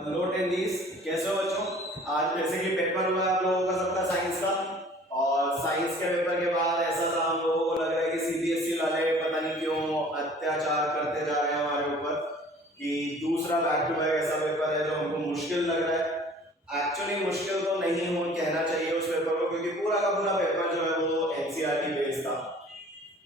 Hello tennis, कैसे हो बच्चों। आज बेसिकली पेपर हुआ है आप लोगों का सबका साइंस का। और साइंस के पेपर के बाद ऐसा था हम लोगों को लग रहा है कि सीबीएसई वाले पता नहीं क्यों अत्याचार करते जा रहे हैं हमारे ऊपर, कि दूसरा बैक टू बैक ऐसा पेपर है जो हमको मुश्किल लग रहा है। एक्चुअली मुश्किल तो नहीं हो कहना चाहिए उस पेपर को, क्योंकि पूरा का पूरा पेपर जो है वो एनसीईआरटी बेस्ड था।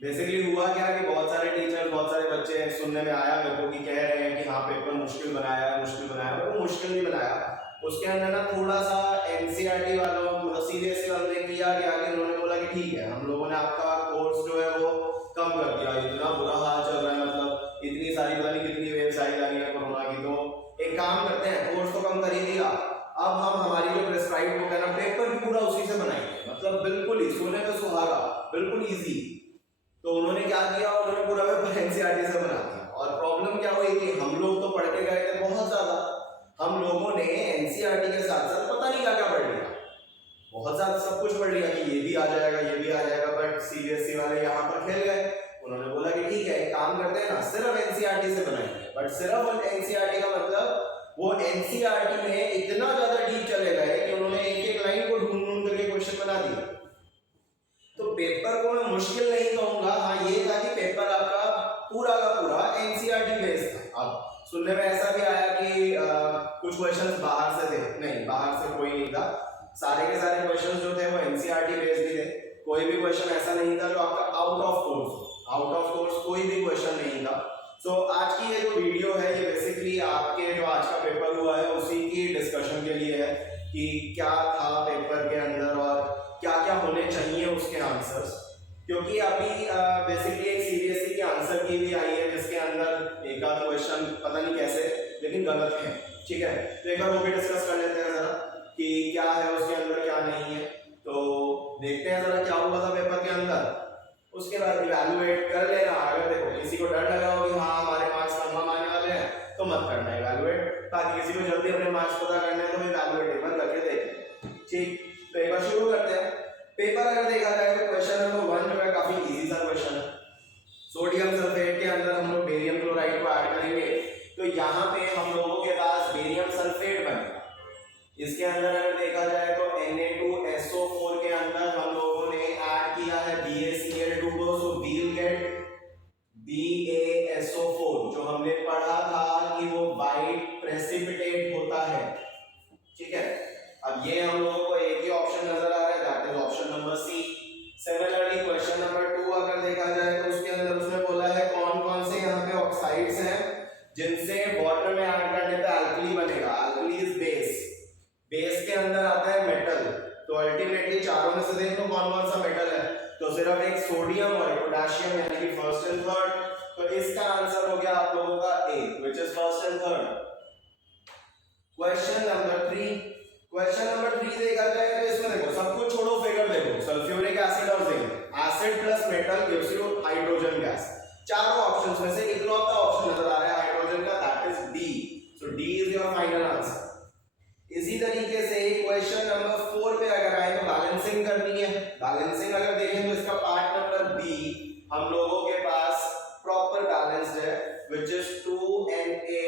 बेसिकली हुआ क्या कि बहुत सारे टीचर, बहुत सारे बच्चे, सुनने में आया मेरे को कि कह रहे हैं कि हाँ पेपर मुश्किल बनाया है, मुश्किल बनाया है। वो मुश्किल नहीं बनाया, उसके अंदर ना थोड़ा सा एनसीईआरटी वालों, सीबीएसई वालों ने किया क्या कि उन्होंने बोला कि ठीक है हम लोगों ने आपका कोर्स जो है वो कम कर दिया। इतना बुरा हाल चल रहा है, मतलब इतनी सारी पता नहीं कितनी वेबसाइट आ रही है कोरोना की, तो एक काम करते हैं, कोर्स तो कम कर ही दिया, अब हम हमारी जो प्रेस्क्राइब बुक है ना, पेपर भी पूरा उसी से बनाएंगे, मतलब बिल्कुल ही सोने पे सुहागा, बिल्कुल ईजी। तो उन्होंने क्या किया, उन्होंने पूरा पेपर एनसीईआरटी से बना दिया। और प्रॉब्लम क्या हुई कि हम लोग तो पढ़ के गए थे बहुत ज्यादा, हम लोगों ने एनसीईआरटी के साथ साथ पता नहीं क्या क्या पढ़ लिया, बहुत ज्यादा सब कुछ पढ़ लिया कि ये भी आ जाएगा ये भी आ जाएगा। बट सीबीएसई वाले यहाँ पर खेल गए, उन्होंने बोला कि ठीक है एक काम करते हैं ना, सिर्फ एनसीईआरटी से बनाएंगे। बट सिर्फ एनसीईआरटी का मतलब वो एनसीईआरटी में इतना ज्यादा डीप चले गए कि उन्होंने एक एक लाइन को ढूंढ ढूंढ करके क्वेश्चन बना दिया। तो पेपर को मैं मुश्किल नहीं कहूंगा, हाँ ये था कि पेपर आपका पूरा का पूरा एनसीईआरटी बेस्ड था। अब सुनने में ऐसा भी आया कि कुछ क्वेश्चंस बाहर से थे, नहीं बाहर से कोई नहीं था, सारे के सारे क्वेश्चंस जो थे वो एनसीईआरटी बेस्ड ही थे। कोई भी क्वेश्चन ऐसा नहीं था जो आपका आउट ऑफ कोर्स कोई भी क्वेश्चन नहीं था। सो आज की ये जो वीडियो है ये बेसिकली आपके जो आज का पेपर हुआ है उसी की डिस्कशन के लिए है कि क्या था पेपर के अंदर और क्या क्या होने चाहिए उसके आंसर्स। क्योंकि अभी बेसिकली एक सीबीएसई के आंसर की भी आई है जिसके अंदर एक आध क्वेश्चन पता नहीं कैसे लेकिन गलत है, ठीक है। तो एक बार वो भी डिस्कस कर लेते हैं जरा कि क्या है उसके अंदर क्या नहीं है। तो देखते हैं जरा क्या हुआ था पेपर के अंदर, उसके बाद इवैल्यूएट कर लेना। अगर देखो किसी को डर लगा हो कि हाँ हमारे मार्क्स कम आने वाले हैं तो मत करना इवैल्यूएट, ताकि किसी को जल्दी अपने मार्क्स पता करने हैं तो इवैल्यूएट एक बार करके देखें, ठीक। तो एक बार शुरू करते हैं। पेपर अगर देखा जाए तो क्वेश्चन नंबर 1 जो है काफी इजी सा क्वेश्चन है। सोडियम सल्फेट के अंदर हम लोग बेरियम क्लोराइड को ऐड करेंगे, तो यहाँ पे हम लोगों के पास बेरियम सल्फेट बनेगा। इसके अंदर अगर देखा जाए तो Na2SO4 के अंदर हम लोगों ने ऐड किया है BaCl2 को, सो वी विल गेट BaSO4, जो हमने पढ़ा था कि वो वाइट प्रेसिपिटेट होता है, ठीक है। अब ये हम लोगों को एक ही ऑप्शन नजर आ रहा है, that is option number c. Similarly question number 2 अगर देखा जाए तो उसके अंदर उसने बोला है कौन कौन से यहाँ पे ऑक्साइड्स हैं जिनसे वाटर में ऐड करने पे अल्कली बनेगा। अल्कली इज बेस, बेस के अंदर आता है मेटल, तो अल्टीमेटली चारों में से देख लो कौन कौन सा मेटल है, तो सिर्फ एक सोडियम और एक पोटेशियम, यानी कि फर्स्ट एंड थर्ड। तो इसका आंसर हो गया आप लोगों का A, which is first and third. Question number 3 देखा जाए तो इसमें देखो सब कुछ छोड़ो, फिगर देखो, सल्फ्यूरिक एसिड और zinc, acid plus metal gives you hydrogen gas. चारों ऑप्शंस में से इकलौता ऑप्शन नजर आ रहा है हाइड्रोजन का, that is D. So D is your final answer. इसी तरीके से क्वेश्चन नंबर 4 पे अगर आए तो बैलेंसिंग करनी है। बैलेंसिंग अगर देखें तो इसका पार्ट नंबर बी हम लोगों के पास प्रॉपर बैलेंस्ड है, which is 2Na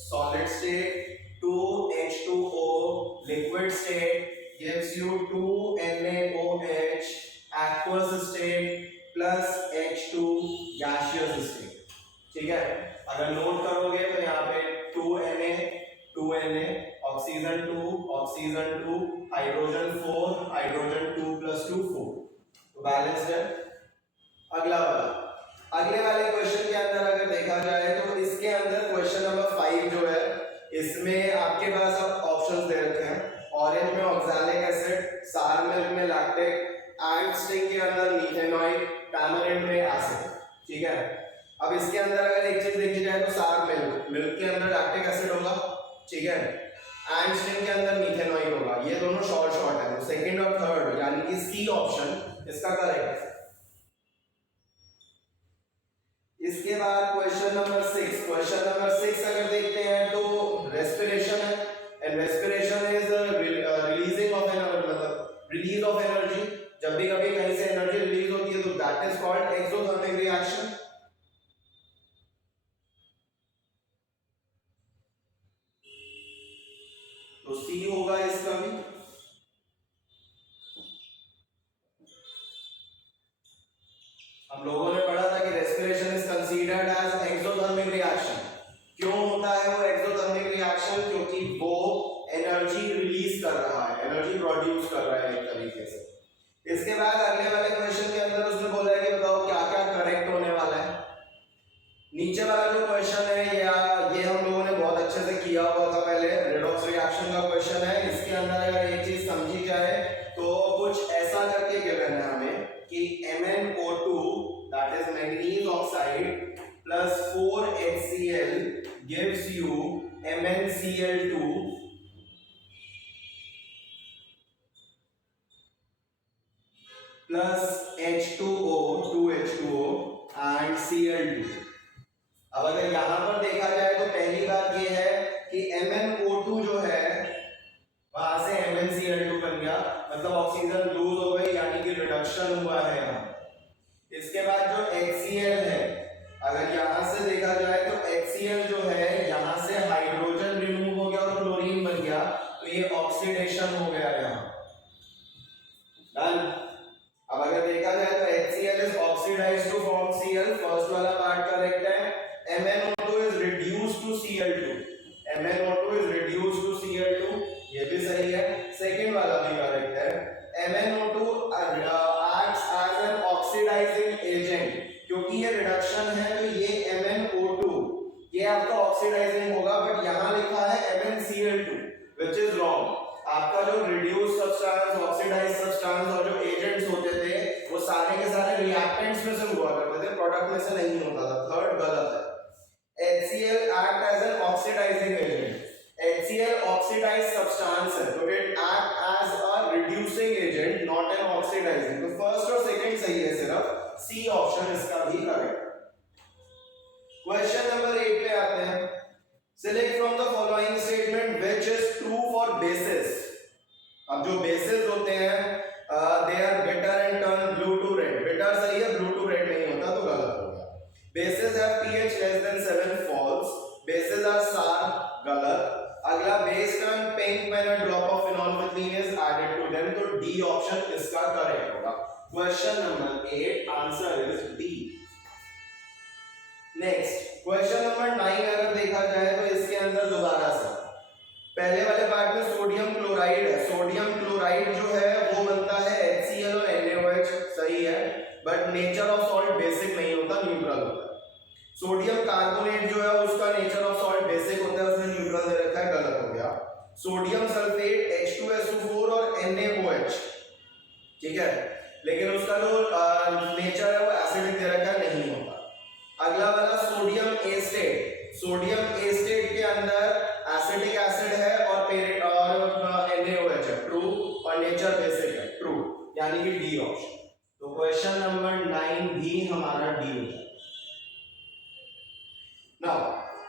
solid state, 2H2O liquid state gives you 2NaOH aqueous state plus H2 gaseous state, ठीक है। अगर नोट करोगे तो यहाँ पे 2Na ऑक्सीजन 2 हाइड्रोजन 4 हाइड्रोजन 2 + 2 4, तो बैलेंस्ड है। अगले वाले क्वेश्चन के अंदर अगर देखा जाए तो इसके अंदर क्वेश्चन नंबर 5 जो है इसमें आपके पास अब ऑप्शंस दे रखे हैं। ऑरेंज में ऑक्सैलिक एसिड, सार मिल्क में लैक्टिक, एंड स्टिंग के अंदर मीथेनॉइड, टैमरिंड में एसिड, ठीक है। अब इसके अंदर अगर एक चीज देखी जाए तो सार मिल्क के अंदर लैक्टिक एसिड होगा, ठीक है, एंड स्टिंग के अंदर मीथेनॉइड होगा। ये दोनों शॉर्ट है, तो सेकंड और थर्ड यानी कि सी ऑप्शन इसका करेक्ट है। इसके बाद क्वेश्चन नंबर 6 अगर देखते हैं तो रेस्पिरेशन है, and respiration is releasing of energy, मतलब रिलीज ऑफ एनर्जी। जब भी कभी कहीं से एनर्जी रिलीज होती है तो that is called exothermic reaction. तो सी होगा इसका भी। हम लोगों ने पढ़ा था कि respiration is considered as exothermic reaction. क्यों होता है वो एक्सोथर्मिक रिएक्शन? क्योंकि वो एनर्जी रिलीज कर रहा है, एनर्जी प्रोड्यूस कर रहा है एक तरीके से। इसके बाद अगले वाले क्वेश्चन के अंदर उसने बोला है कि बताओ क्या क्या करेक्ट होने वाला है। नीचे वाला जो क्वेश्चन है ये हम लोगों ने बहुत अच्छे से किया हुआ था पहले, रेडॉक्स रिएक्शन का क्वेश्चन है। इसके अंदर अगर एक चीज समझी जाए तो कुछ ऐसा करके गिवन है हमें कि MnO2 that is manganese oxide plus 4HCl gives you MnCl2 plus H2O 2H2O and Cl2। अब अगर यहां पर देखा जाए तो पहली बात ये है कि MnO2 जो है वहां से MnCl2 बन गया, मतलब ऑक्सीजन लूज हो गई, यानी कि रिडक्शन हुआ है यहाँ। इसके बाद जो HCl है, अगर यहां से देखा जाए तो HCl जो है यहां से हाइड्रोजन रिमूव हो गया और क्लोरीन बन गया, तो ये ऑक्सीडेशन हो गया यहाँ। डन। अब अगर देखा जाए तो HCl is oxidized to form Cl, first वाला पार्ट करेक्ट है। MnO2 is reduced to Cl2, MnO2 is reduced to Cl2, ये भी सही है। सेकंड वाला भी करेक्ट है। MnO2 acts as an oxidizing agent, क्योंकि ये रिडक्शन है तो ये MnO2 ये आपका ऑक्सीडाइजिंग होगा, बट यहाँ लिखा है MnCl2 which is wrong। आपका जो रिड्यूस सब्सटेंस, ऑक्सीडाइज्ड सब्सटेंस और जो एजेंट्स होते थे वो सारे के सारे रिएक्टेंट्स में से हुआ करते थे, प्रोडक्ट में से नहीं होता था। थर्ड गलत है। HCl act as an oxidizing agent, HCl oxidized substance है तो it act as a reducing agent not an oxidizing। तो फर्स्ट और सेकंड सही है, सिर्फ सी ऑप्शन इसका भी करेक्ट। क्वेश्चन नंबर 8 पे आते हैं। Select from the following statement which is true for bases। अब जो bases होते हैं they are bitter and turn blue to red। bitter सही है, blue to red नहीं होता तो गलत हो गया। Bases have pH less than 7 false। Bases are sour गलत। अगला base turn pink when a drop of phenolphthalein is added to them, तो D ऑप्शन इसका करेक्ट होगा। Question number 8 answer is D। Next question number 9 अगर देखा जाए तो इसके अंदर दोबारा से पहले वाले पार्ट में सोडियम क्लोराइड है। सोडियम क्लोराइड जो है वो बनता है HCl और NaOH, सही है, but nature of salt basic नहीं होता, न्यूट्रल होता है। सोडियम कार्बोनेट जो है उसका नेचर ऑफ सॉल्ट बेसिक होता है, उसने न्यूट्रल दे रखा है, गलत हो गया। सोडियम सल्फेट H2SO4 और NaOH, ठीक है, लेकिन उसका जो नेचर है वो एसिडिक दे रखा है, नहीं होता। अगला वाला सोडियम एस्टेट, सोडियम एस्टेट के अंदर एसिडिक एसिड है और NaOH है, ट्रू, और नेचर बेसिक है, ट्रू, यानी कि डी ऑप्शन। तो क्वेश्चन नंबर 9 भी हमारा डी हो जाएगा। Now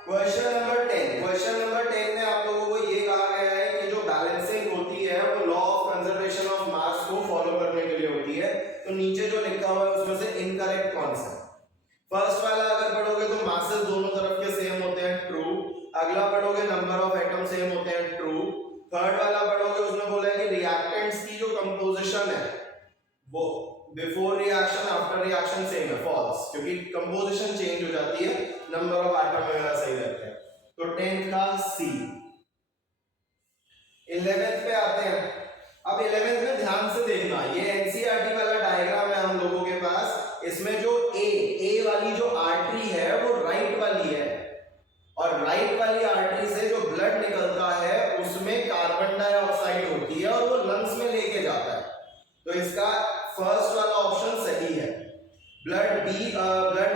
question number 10। Question number 10 में आप लोगों को ये कहा गया है कि जो बैलेंसिंग होती है वो law of conservation of mass को फॉलो करने के लिए होती है, तो नीचे जो लिखा हुआ है उसमें से इनकरेक्ट कौन सा? फर्स्ट वाला अगर पढ़ोगे तो मासेस दोनों तरफ के सेम होते हैं, ट्रू। अगला पढ़ोगे नंबर ऑफ एटम सेम होते हैं, ट्रू। थर्ड वाला पढ़ोगे उसमें बोला है कि रिएक्टेंट्स की जो कंपोजिशन है वो before reaction after reaction same है, फॉल्स, क्योंकि कंपोजिशन चेंज हो जाती है, नंबर ऑफ एटम वगैरह सही रहते हैं। तो 10th का सी। 11th पे आते हैं। अब 11th में ध्यान से देखना, ये एनसीईआरटी वाला डायग्राम है हम लोगों के पास। इसमें जो ए वाली जो आर्टरी है वो राइट वाली है, और राइट वाली आर्टरी से जो ब्लड निकलता है उसमें कार्बन डाइऑक्साइड होती है और वो लंग्स में लेके जाता है, तो इसका फर्स्ट वाला ऑप्शन सही है। Blood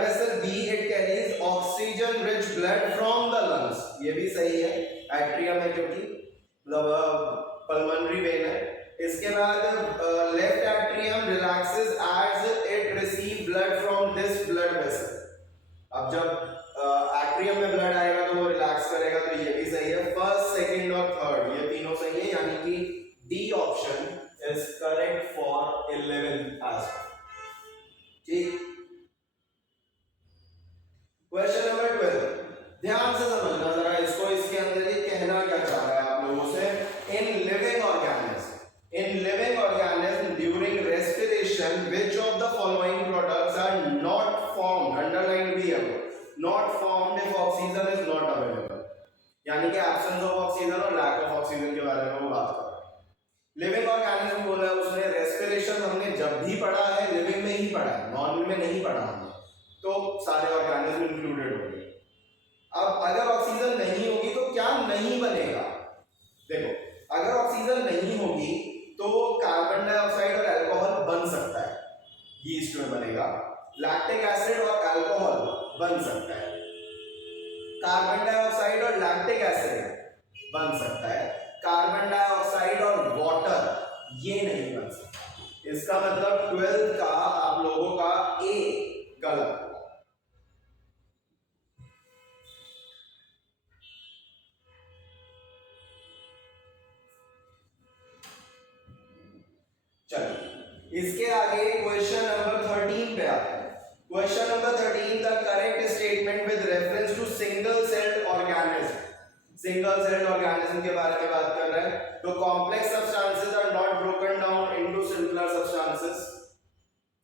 vessel B it carries oxygen rich blood from the lungs, ये भी सही है, एट्रियम है क्योंकि मतलब पल्मोनरी वेन है। इसके बाद left atrium relaxes as it receive blood from this blood vessel. अब जब एट्रियम में ब्लड आएगा तो वो रिलैक्स करेगा, तो ये भी सही है। फर्स्ट, सेकंड और थर्ड ये तीनों सही है, यानी कि D option is correct for 11th answer. ठीक। क्वेश्चन नंबर 12 ध्यान से समझना जरा इसको, इसके अंदर ये कहना क्या चाह रहा है आप लोगों से। यानी कि एब्सेंस ऑफ ऑक्सीजन और लैक ऑफ ऑक्सीजन के बारे में वो बात कर रहा है। लिविंग ऑर्गेनिज्म बोला है उसने। रेस्पिरेशन हमने जब भी पढ़ा है लिविंग में ही पढ़ा है, नॉर्मल में नहीं पढ़ा हमने, तो सारे ऑर्गेनिज्म इंक्लूडेड होंगे। अब अगर ऑक्सीजन नहीं होगी तो क्या नहीं बनेगा? देखो, अगर ऑक्सीजन नहीं होगी तो कार्बन डाइऑक्साइड और अल्कोहल बन सकता है, यीस्ट में बनेगा। लैक्टिक एसिड और अल्कोहल बन सकता है। कार्बन डाइऑक्साइड और लैक्टिक एसिड बन सकता है। कार्बन डाइऑक्साइड और वाटर ये नहीं बन सकता। इसका मतलब 12th का आप लोगों का ए गलत होगा। चलिए इसके आगे क्वेश्चन नंबर 13 पे आते हैं। Question number 13, the correct statement with reference to single celled organism. Single celled organism के बारे में बात कर रहे हैं। तो complex substances are not broken down into simpler substances.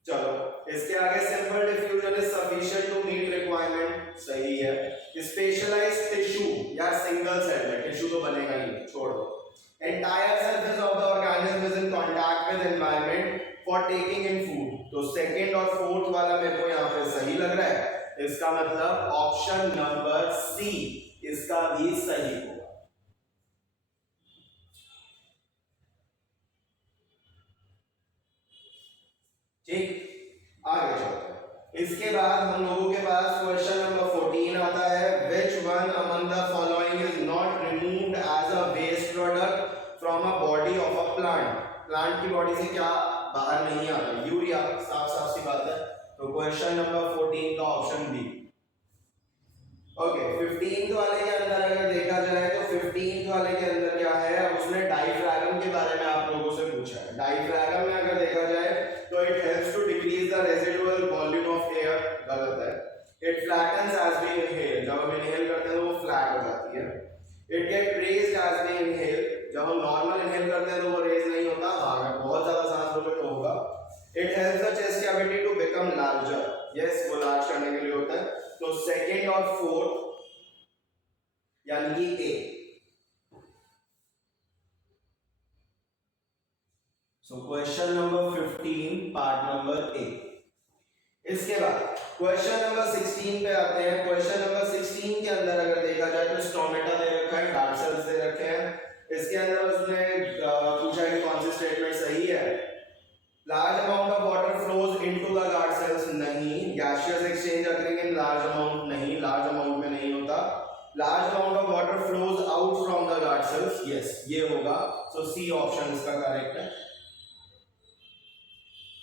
चलो इसके आगे simple diffusion is sufficient to meet requirement, सही है। स्पेशलाइज्ड टिश्यू, यार सिंगल सेल है, टिश्यू तो बनेगा ही, छोड़ो। Entire surface of the organism is in contact with environment for taking in food। तो सेकंड और फोर्थ वाला मेरे को यहाँ पे सही लग रहा है। इसका मतलब ऑप्शन नंबर सी इसका भी सही होगा। ठीक, आगे चलते हैं। इसके बाद हम लोगों के पास क्वेश्चन नंबर 14 आता है। Which one among the following is not removed as a waste product from a body of a plant? Plant की बॉडी से क्या बाहर नहीं आता? यूरिया, साफ साफ सी बात है। तो क्वेश्चन नंबर 14 का ऑप्शन बी। ओके, 15th वाले के अंदर अगर देखा जाए तो 15th वाले के अंदर क्या है? अब उसने डायफ्रागम के बारे में आप लोगों से पूछा है। डायफ्रागम में अगर देखा जाए तो it helps to decrease the residual volume of air, गलत है। It flattens as we inhale, जब हम इनहेल करते हैं तो वो फ्लैट हो जाती है। It get raised as we inhale, जब हम नॉर्मल इनहेल करते हैं तो वो रेज नहीं होता। हाँ, अगर बहुत ज्यादा सांस लोगे तो होगा। It helps the chest cavity to become larger, yes वो लार्ज करने के लिए होता है। तो सेकंड और फोर्थ यानी कि A. So question number 15 part number A. इसके बाद क्वेश्चन नंबर 16 पे आते हैं। क्वेश्चन नंबर 16 के अंदर अगर देखा जाए तो स्टोमेटा दे रखा है, गार्ड सेल्स दे रखे हैं। इसके अंदर उसने पूछा है कि कौन सी स्टेटमेंट सही है। Large amount of water flows into the guard cells, नहीं। Gaseous exchange occurring in large amount, नहीं, लार्ज अमाउंट में नहीं होता। Large amount of water flows out from the guard cells, yes ये होगा। सो सी ऑप्शन इसका करेक्ट है।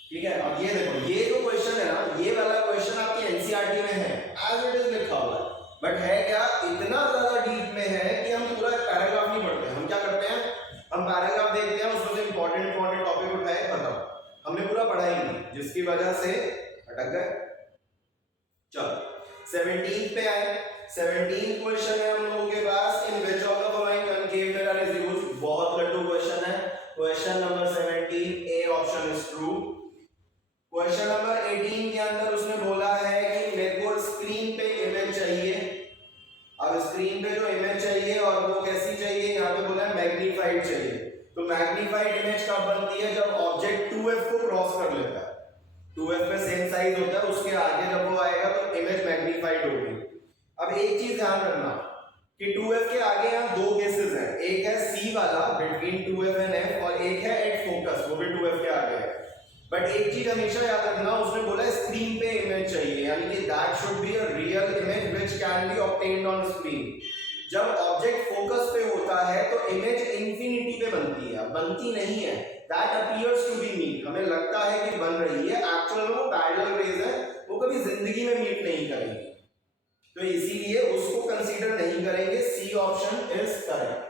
ठीक है, अब ये देखो, ये जो क्वेश्चन है ना, ये वाला क्वेश्चन आपकी एनसीईआरटी में है, एज इट इज लिखा हुआ है। बट है क्या, इतना ज्यादा डीप में है कि हम पूरा पैराग्राफ नहीं पढ़ते। हम क्या करते हैं, हम पैराग्राफ देखते हैं, उसमें से इंपॉर्टेंट टॉपिक उठाए, खत्म। हमने पूरा पढ़ा ही नहीं, जिसकी वजह से अटक गए। चलो 17 पे आए। 17 क्वेश्चन है हम लोगों के पास। In which of the following concave mirror is used? बहुत लड्डू क्वेश्चन है। Question number 17 A option is true. Question number 18 के अंदर उसने बोला है कि मेरे को स्क्रीन पे इमेज चाहिए। अब स्क्रीन पे जो इमेज चाहिए और वो कैसी चाहिए, यहाँ पे बोला है मैग्नीफाइड चाहिए। तो मैग्नीफाइड इमेज कब बनती है? जब ऑब्जेक्ट 2f को क्रॉस कर लेता है। 2f पे सेम साइज होता है, उसके आगे जब वो आएगा तो इमेज मैग्नीफाइड होगी। अब एक चीज ध्यान रखना कि 2f के आगे यहाँ दो केसेस हैं। एक है C वाला बिटवीन 2f एंड f, और एक है एट फोकस, वो भी 2f के आगे है। बट एक चीज हमेशा याद रखना, उसने बोला स्क्रीन पे इमेज चाहिए, यानी कि that should be a real image which can be obtained on screen. जब ऑब्जेक्ट फोकस पे होता है तो इमेज इंफिनिटी पे बनती है, बनती नहीं है। That appears to be meet, हमें लगता है कि बन रही है, एक्चुअल में वो पैरेलल रेज है, वो कभी जिंदगी में मीट नहीं करेंगे। तो इसीलिए उसको कंसीडर नहीं करेंगे। C option is correct.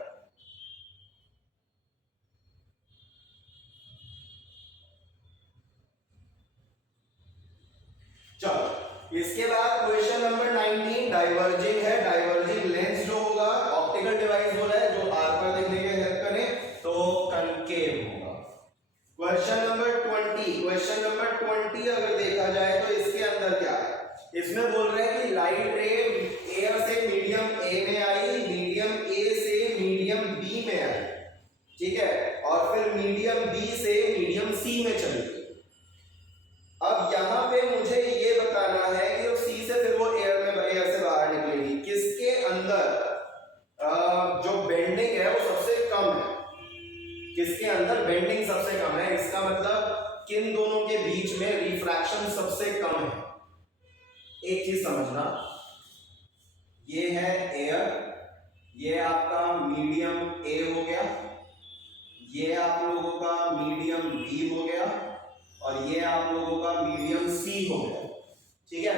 चलो इसके बाद क्वेश्चन नंबर 19 डाइवर्जिंग है। डाइवर्जिंग लेंस जो होगा, ऑप्टिकल डिवाइस बोला है जो आर पर देखने के हेल्प करे, तो कनकेव होगा। क्वेश्चन नंबर 20, क्वेश्चन नंबर 20 अगर देखा जाए तो इसके अंदर क्या है? इसमें बोल रहे हैं कि लाइट रे एयर से मीडियम ए में आई, मीडियम जो बेंडिंग है वो सबसे कम है। किसके अंदर बेंडिंग सबसे कम है, इसका मतलब किन दोनों के बीच में रिफ्रैक्शन सबसे कम है। एक चीज समझना, ये है एयर, ये आपका मीडियम ए हो गया, ये आप लोगों का मीडियम बी हो गया, और ये आप लोगों का मीडियम सी हो गया। ठीक है,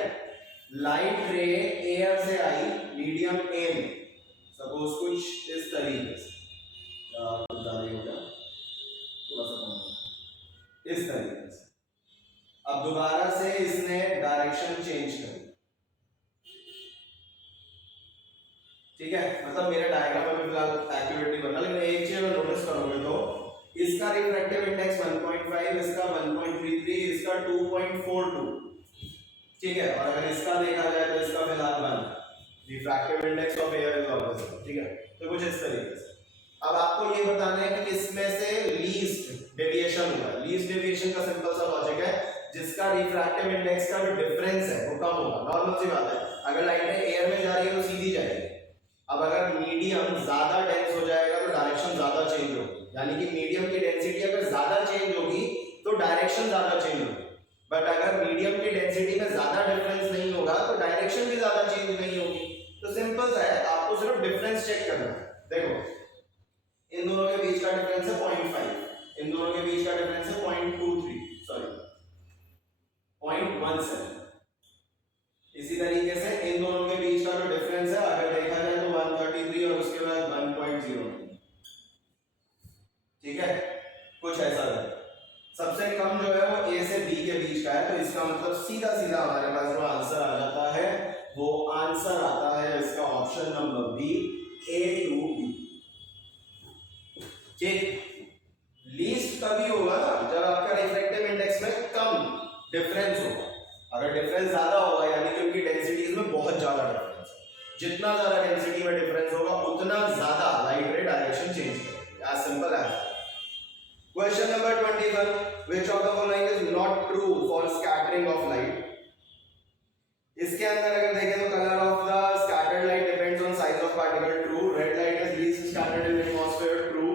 लाइट रे एयर से आई मीडियम ए में, सपोज कुछ इस तरीके से, थोड़ा सा इस तरीके से। अब दोबारा से इसने डायरेक्शन चेंज करी। ठीक है, मतलब मेरे डायग्राम में फिलहाल एक्यूरेट नहीं बना, लेकिन एक चीज नोटिस करोगे तो इसका रिफ्रैक्टिव इंडेक्स 1.5, इसका 1.33, इसका 2.42। ठीक है, और अगर इसका देखा जाए तो इसका फिलहाल 1। Refractive index of air is always. ठीक है, तो कुछ इस तरीके से। अब आपको ये बताना है कि किसमें से लीस्ट डेविएशन हुआ है। लीस्ट डेविएशन का सिंपल सा लॉजिक है, जिसका रिफ्रैक्टिव इंडेक्स का जो डिफरेंस है वो कम होगा। नॉर्मल सी बात है, अगर लाइट एयर में जा रही है तो सीधी जाएगी। अब अगर मीडियम ज्यादा डेंस हो जाएगा तो डायरेक्शन ज्यादा चेंज होगी, यानी कि मीडियम की डेंसिटी अगर ज्यादा चेंज होगी तो डायरेक्शन ज्यादा चेंज होगी। बट अगर मीडियम की डेंसिटी में ज्यादा डिफरेंस नहीं होगा तो डायरेक्शन भी ज्यादा चेंज नहीं होगी। तो सिंपल सा है, आपको सिर्फ डिफरेंस चेक करना है। देखो, इन दोनों के बीच का डिफरेंस है 0.5, इन दोनों के बीच का डिफरेंस है 0.23, सॉरी 0.17। इसी तरीके से इन दोनों के बीच का जो डिफरेंस है अगर देखा जाए तो 133 और उसके बाद 1.0। ठीक है, कुछ ऐसा है। सबसे कम जो है वो ए से बी के बीच का है, तो इसका मतलब सीधा सीधा हमारे पास जो आंसर आ जाता है वो आंसर आता है इसका option number b, a to b. ठीक, लीस्ट तभी होगा ना जब आपका रिफ्रैक्टिव इंडेक्स में कम डिफरेंस होगा। अगर डिफरेंस ज्यादा होगा यानी कि उनकी डेंसिटीज में बहुत ज्यादा डिफरेंस है, जितना ज्यादा डेंसिटी में डिफरेंस होगा उतना ज्यादा लाइट रे डायरेक्शन चेंज करेगी। As simple as. Question number 21, which of the following is not true for scattering of light. इसके अंदर अगर देखें तो colour of the scattered light depends on size of particle, true. Red light is least scattered in the atmosphere, true.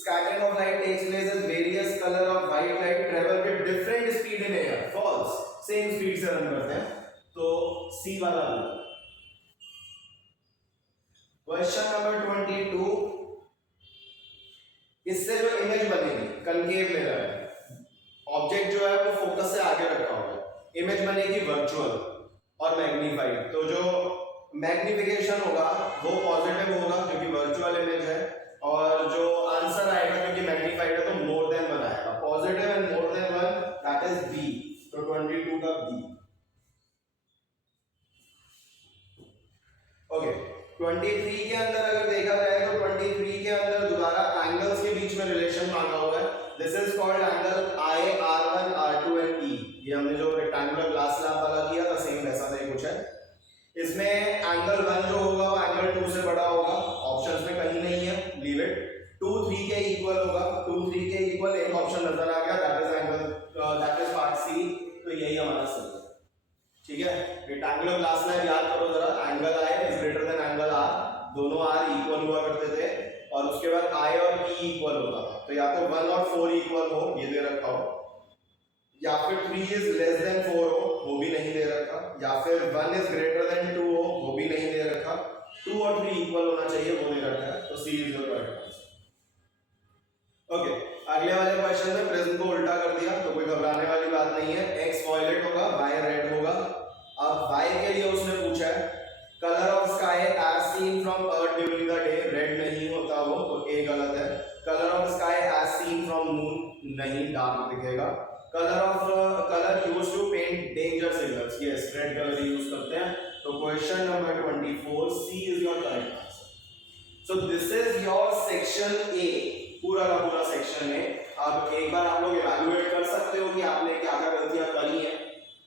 Scattering of light takes place as various color of white light travel with different speed in air, false। Same speed से run करते हैं, तो सी वाला। Question number 22, इससे जो image बनेगी concave mirror है, object जो है वो फोकस से आगे रखा हुआ है, इमेज बनेगी वर्चुअल और मैग्नीफाइड। तो जो मैग्निफिकेशन होगा वो पॉजिटिव होगा क्योंकि वर्चुअल इमेज है, और जो आंसर आएगा क्योंकि मैग्नीफाइड है तो मोर देन 1 आएगा। Positive and more than 1 that is b, तो 22 का बी। ओके, 23 के अंदर अगर देखा जाए तो 23 के अंदर दोबारा एंगल्स के बीच में रिलेशन मांगा हुआ है। This is called angle I, R1, R2 and E। ये हमने जो रेक्टेंगुलर ग्लास स्लैब वाला किया था सेम वैसा ही कुछ है। इसमें एंगल 1 जो होगा वो एंगल 2 से बड़ा होगा, ऑप्शंस में कहीं नहीं है, लीव इट। 2 3 के इक्वल होगा, 2 3 के इक्वल एक ऑप्शन नजर आ गया, that is angle, that is part c. तो यही हमारा सही है। ठीक है, रेक्टेंगुलर ग्लास स्लैब याद करो जरा, angle i is greater than angle r, दोनों आर इक्वल हुआ करते थे, और उसके बाद आई और ई इक्वल होता था। तो या तो 1 और 4 इक्वल हो, ये दे रखा हो, या फिर 3 इज लेस देन 4 हो, वो भी नहीं दे रखा, या फिर 1 इज ग्रेटर देन 2 हो, वो भी नहीं दे रखा, 2 और 3 इक्वल होना चाहिए, वो दे रखा है। तो C is your right answer. Okay, अगले वाले क्वेश्चन में प्रिज्म को उल्टा कर दिया, तो कोई घबराने वाली बात नहीं है। एक्स वॉयलेट होगा, वाई रेड होगा। अब वाई के लिए उसने पूछा है colour of sky as seen from earth during the day, red नहीं होता वो, तो ए गलत है। Colour of sky as seen from moon, नहीं, डार्क दिखेगा। Colour used to paint danger signals, yes, red colour use करते हैं। तो question number 24, c is your correct answer. So this is your section A, पूरा का पूरा section है। अब एक बार आप लोग इवैल्यूएट कर सकते हो कि आपने क्या क्या गलतियां करी हैं,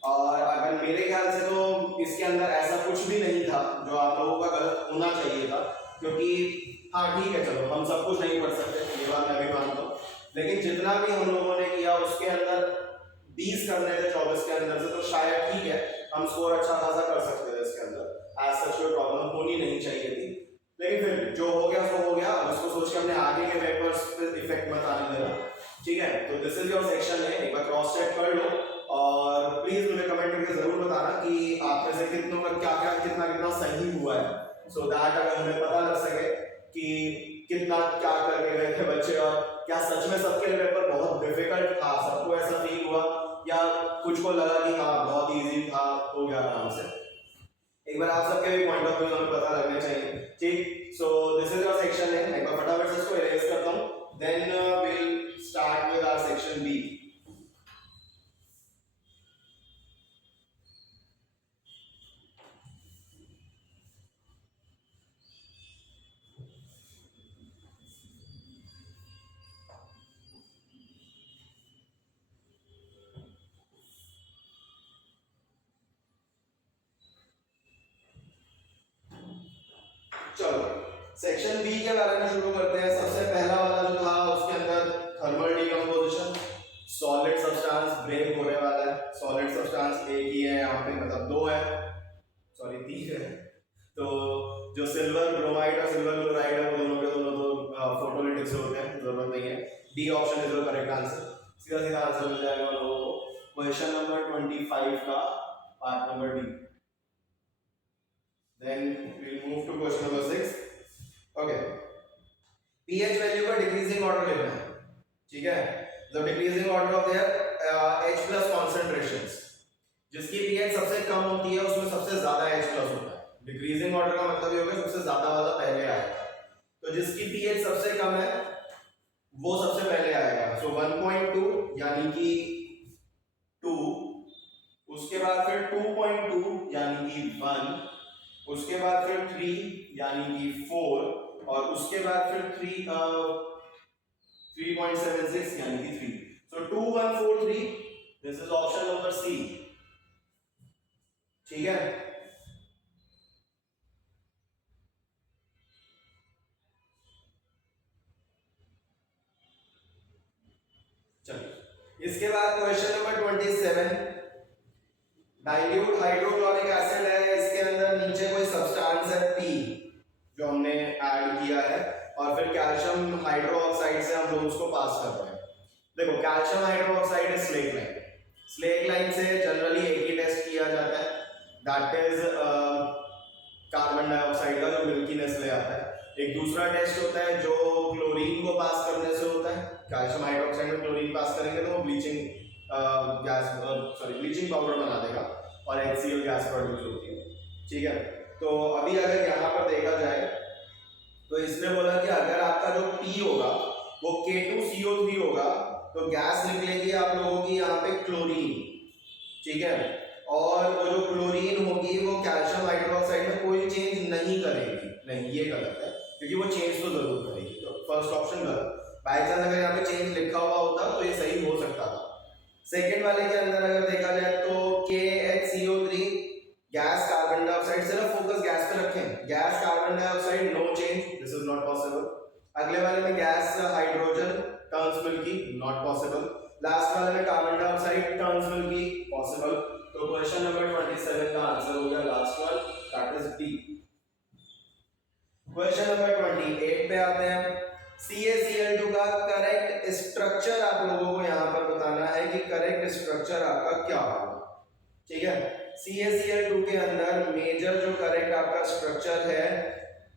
और अगर मेरे ख्याल से तो इसके अंदर ऐसा कुछ भी नहीं था जो आप लोगों का गलत होना चाहिए था, क्योंकि हाँ ठीक है, चलो हम सब कुछ नहीं पढ़ सकते, ये बात मैं भी मानता हूँ, लेकिन जितना भी हम लोगों ने किया उसके अंदर 20 करने थे 24 के अंदर से, तो शायद ठीक है हम स्कोर अच्छा खासा कर सकते थे इसके अंदर। एज सच कोई प्रॉब्लम होनी नहीं चाहिए थी, लेकिन फिर जो हो गया सो हो गया। इफेक्ट मत आने देना, ठीक है। तो दिस इज योर सेक्शन है, एक बार क्रॉस चेक कर लो और प्लीज मुझे कमेंट करके जरूर बताना कि आप में से कितनों का क्या क्या कितना कितना सही हुआ है, सो दैट अगर हमें पता लग सके कि कितना क्या करके गए थे बच्चे और क्या सच में सबके लिए पेपर बहुत डिफिकल्ट था, सबको ऐसा फील हुआ या कुछ को लगा कि हाँ बहुत इजी था, हो गया आराम से। एक बार आप सबके भी पॉइंट ऑफ व्यू हमें पता लगने चाहिए, ठीक। So this is your section है, एक बार फटाफट से इसको इरेज करता हूँ, then will start with our section b. चलो सेक्शन बी के बारे में शुरू करते हैं। सबसे पहला वाला जो था उसके अंदर thermal decomposition, solid substance break होने वाला है। सॉलिड सब्सटेंस एक ही है यहाँ पे, मतलब दो है, सॉरी तीन है। तो जो सिल्वर ब्रोमाइड और सिल्वर क्लोराइड है वो दोनों के दोनों तो फोटोलिटिक से होते हैं, जरूरत नहीं है। D option is the correct answer, सीधा सीधा आंसर मिल जाएगा हम लोगों को क्वेश्चन नंबर 25 का part number D. Then we'll move to question number 6. Okay. pH value का डिक्रीजिंग ऑर्डर लेना है, ठीक है। The decreasing order of their H plus concentrations, जिसकी pH सबसे कम होती है उसमें सबसे ज्यादा H plus होता है। डिक्रीजिंग ऑर्डर का मतलब ये होगा सबसे ज्यादा वाला पहले आएगा, तो जिसकी pH सबसे कम है वो सबसे पहले आएगा। So 1.2 यानी कि 2, उसके बाद फिर 2.2 यानी कि 1, उसके बाद फिर 3 यानी कि 4 और उसके बाद फिर 3.76 यानी कि 3। So 2 1 4 3, this is option number c, ठीक है। चलिए इसके बाद question number 27। Dilute hydrochloric acid है, इसके अंदर नीचे कोई सब्सटेंस है P जो हमने ऐड किया है और फिर कैल्शियम हाइड्रोक्साइड से हम लोग उसको पास कर रहे हैं। देखो calcium hydroxide is slaked lime, slaked lime से जनरली एक ही टेस्ट किया जाता है, दैट इज कार्बन डाइऑक्साइड का जो मिल्कीनेस ले आता है। एक दूसरा टेस्ट होता है जो क्लोरीन को पास करने से होता है, कैल्शियम हाइड्रोक्साइड में क्लोरीन पास करेंगे तो वो ब्लीचिंग ब्लीचिंग पाउडर बना देगा और HCl गैस प्रोड्यूस होती है, ठीक है। तो अभी अगर यहाँ पर देखा जाए तो इसने बोला कि अगर आपका जो P होगा वो K2CO3 होगा तो गैस निकलेगी आप लोगों की यहाँ पे क्लोरीन, ठीक है। और वो जो क्लोरीन होगी वो कैल्शियम हाइड्रोक्साइड में कोई चेंज नहीं करेगी, नहीं ये गलत है क्योंकि वो चेंज तो जरूर करेगी, तो फर्स्ट ऑप्शन गलत। बाई चांस अगर यहाँ पे चेंज लिखा हुआ होता तो ये सही हो सकता था। सेकेंड वाले के अंदर अगर देखा जाए तो KHCO3 गैस कार्बन डाइऑक्साइड, सिर्फ फोकस गैस पे रखें, gas carbon dioxide no change, this is not possible. अगले वाले में gas hydrogen turns milky, not possible. Last वाले में carbon dioxide turns milky, possible. तो क्वेश्चन नंबर 27 का आंसर हो गया last one, that is d. Question number 28 पे आते हैं। CaCl2 का करेक्ट स्ट्रक्चर आप लोगों को यहाँ पर बताना है कि करेक्ट स्ट्रक्चर आपका क्या होगा, ठीक है। CaCl2 के अंदर मेजर जो करेक्ट आपका स्ट्रक्चर है,